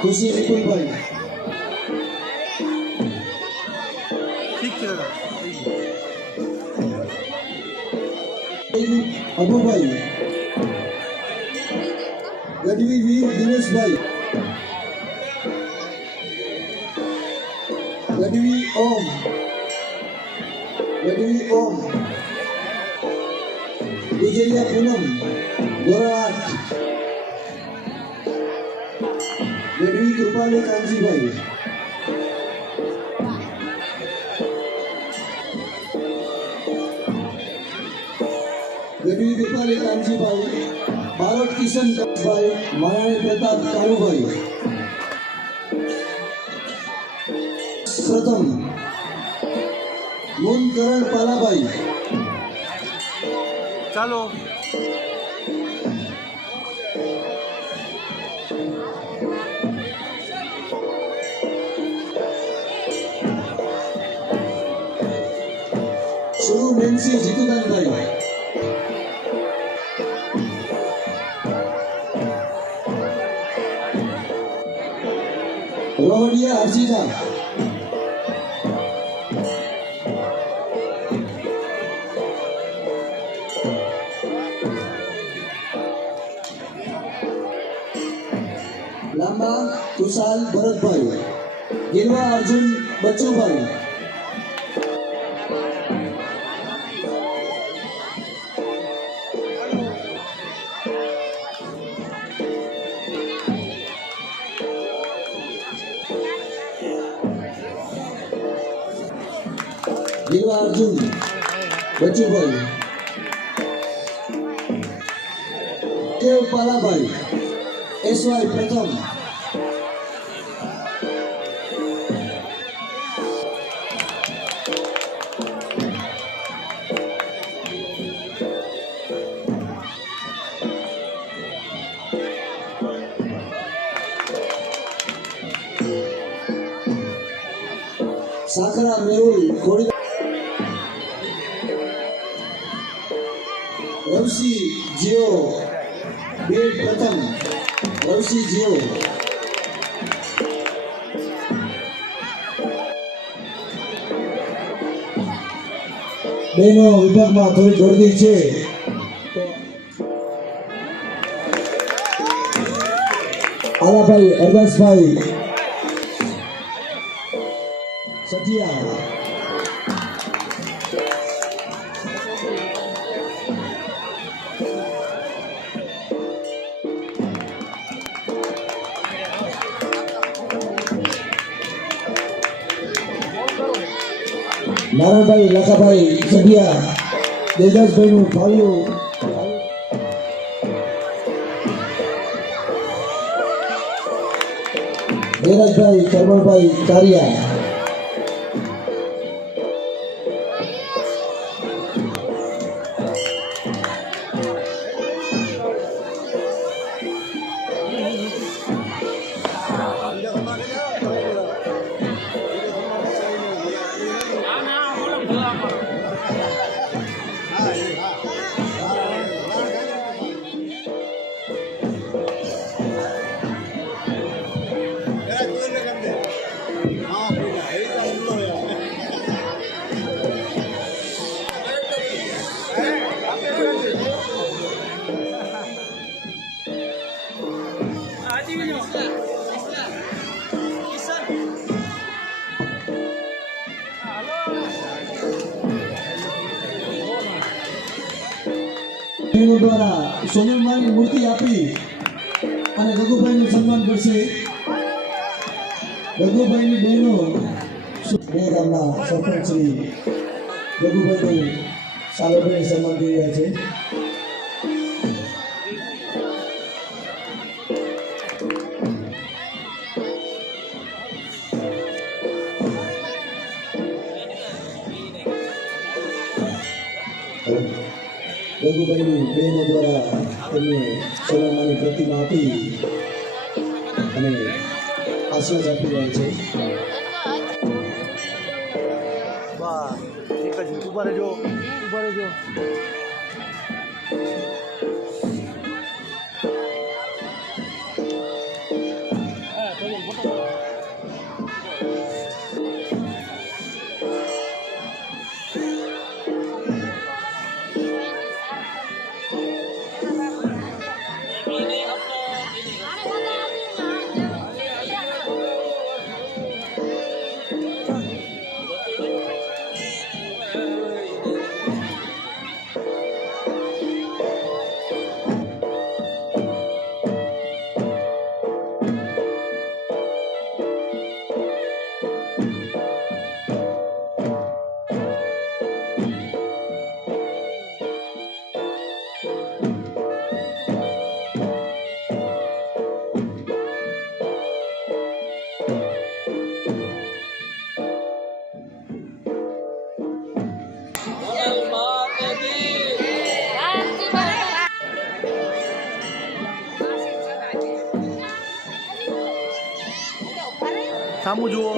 ખુશી વિપુલભાઈ, અબુભાઈ, ગઢવી વીર દિનેશભાઈ, ગઢવી ઓમ, ગુજરિયા પૂનમ, ગોરાટ, ગઢવી કૃપાલી કાંજીભાઈ, ગઢવી કૃપાલી કાંજીભાઈ, બારોટ કિશન ભાઈ, માયાણી પ્રતાપ કાળુભાઈ, પ્રથમ મુન કરણ પાલાભાઈ, ચાલો શુભ મેન્સી જીતુદાનભાઈ, રોહડિયા હર્ષિતા, લાંબા કુશાલ ભરતભાઈ, ગિરવા અર્જુન બચ્ચુભાઈ, ગિરવા અર્જુન બચ્ચુભાઈ, કેવ પાલાભાઈ, એસવાય પ્રથમ, સાખરા મેહુલ ખોડી, રવસી જીઓ બેટ પ્રથમ, રવસી જીઓ, બહેનો વિભાગમાં થોડી દોડતી છે. આલાભાઈ અરદાસભાઈ સઠિયા, નારાયણભાઈ લાખાભાઈ સભિયા, દેવદાસભાઈ નું ભાવ્યું, ધીરજભાઈ કરમણભાઈ કારિયા, બહેનો દ્વારા સોનલમાની મૂર્તિ આપી અને રઘુભાઈનું સન્માન કરશે. રઘુભાઈની બહેનો બે ગામના સરપંચ શ્રી રઘુભાઈનું સાલોભાઈ સન્માન કરી રહ્યા છે. રઘુભાઈની બહેનો દ્વારા તેમને સોનામાની પ્રતિમા આપી અને આશીર્વાદ આપી રહ્યા છે. એક જ ઉભા રહેજો, ઉભા રહેજો. સામું જુઓ.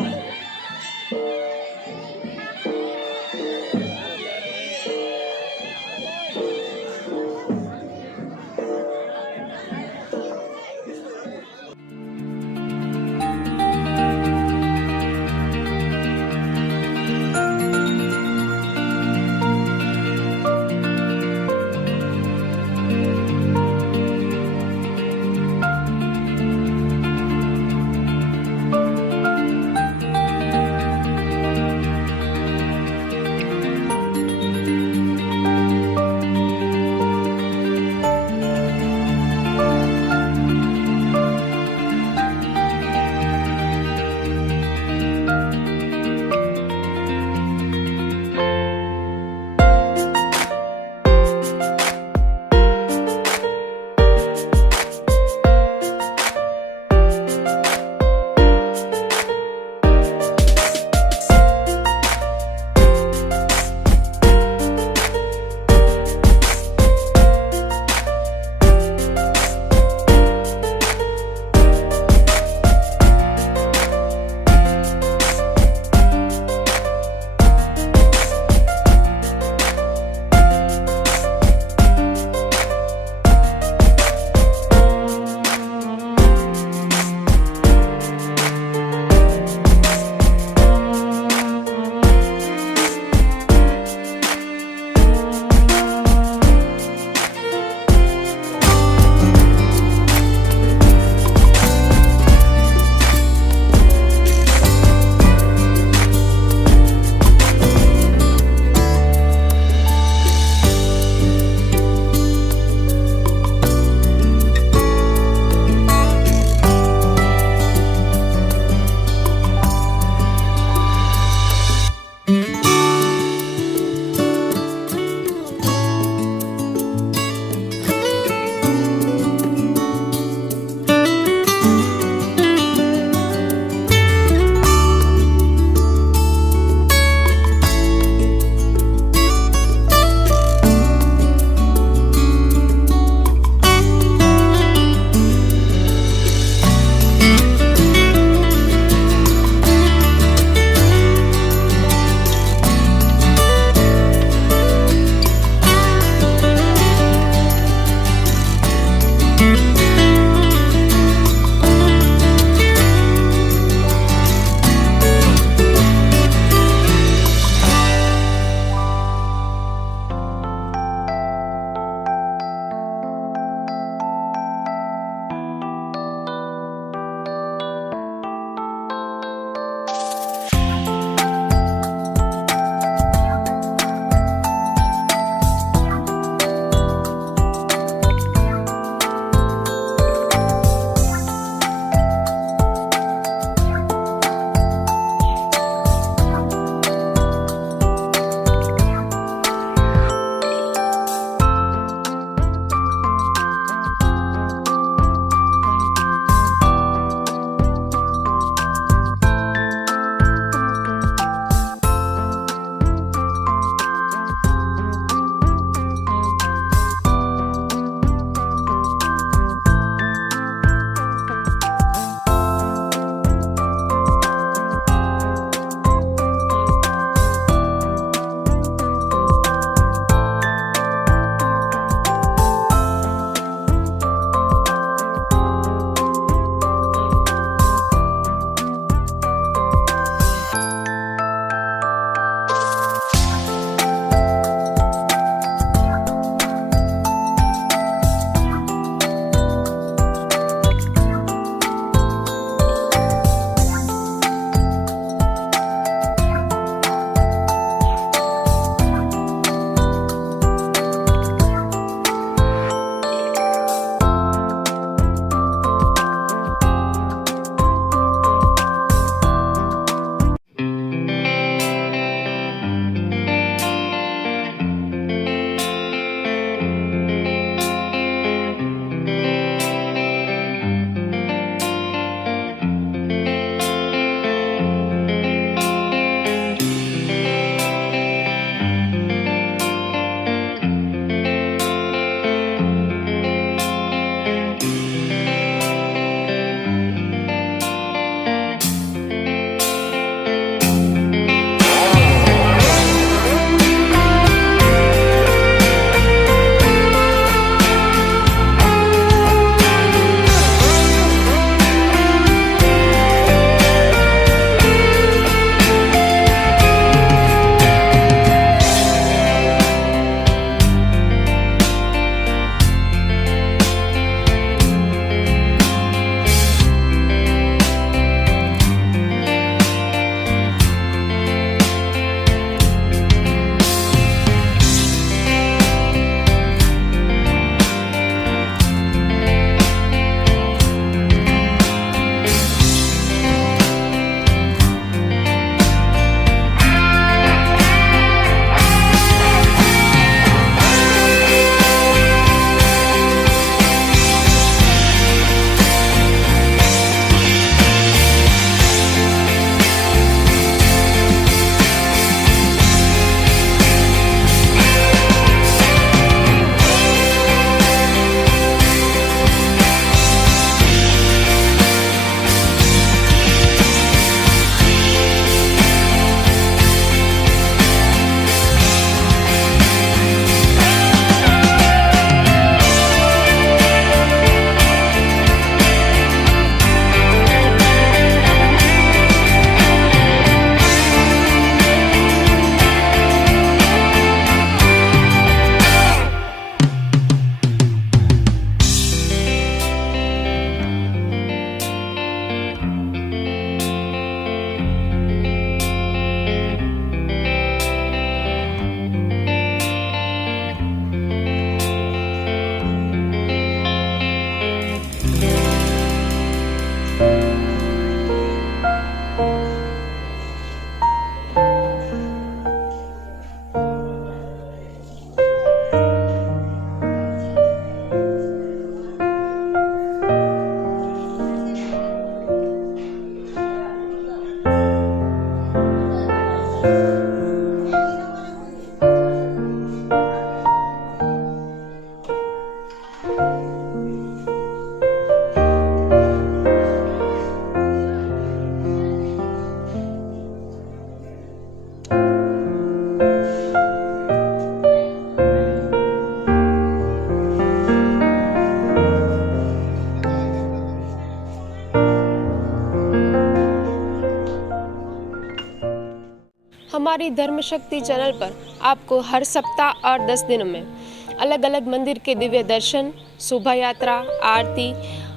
हमारी धर्म शक्ति चैनल पर आपको हर सप्ताह और 10 दिनों में अलग अलग मंदिर के दिव्य दर्शन, शोभा यात्रा, आरती,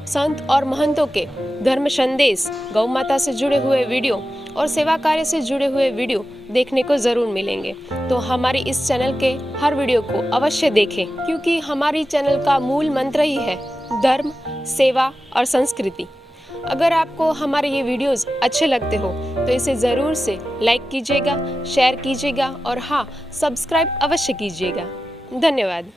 संत और महंतों के धर्म संदेश, गौ माता से जुड़े हुए वीडियो और सेवा कार्य से जुड़े हुए वीडियो देखने को ज़रूर मिलेंगे। तो हमारी इस चैनल के हर वीडियो को अवश्य देखें, क्योंकि हमारी चैनल का मूल मंत्र ही है धर्म, सेवा और संस्कृति। अगर आपको हमारे ये वीडियोस अच्छे लगते हो तो इसे ज़रूर से लाइक कीजिएगा, शेयर कीजिएगा और हाँ, सब्सक्राइब अवश्य कीजिएगा। धन्यवाद।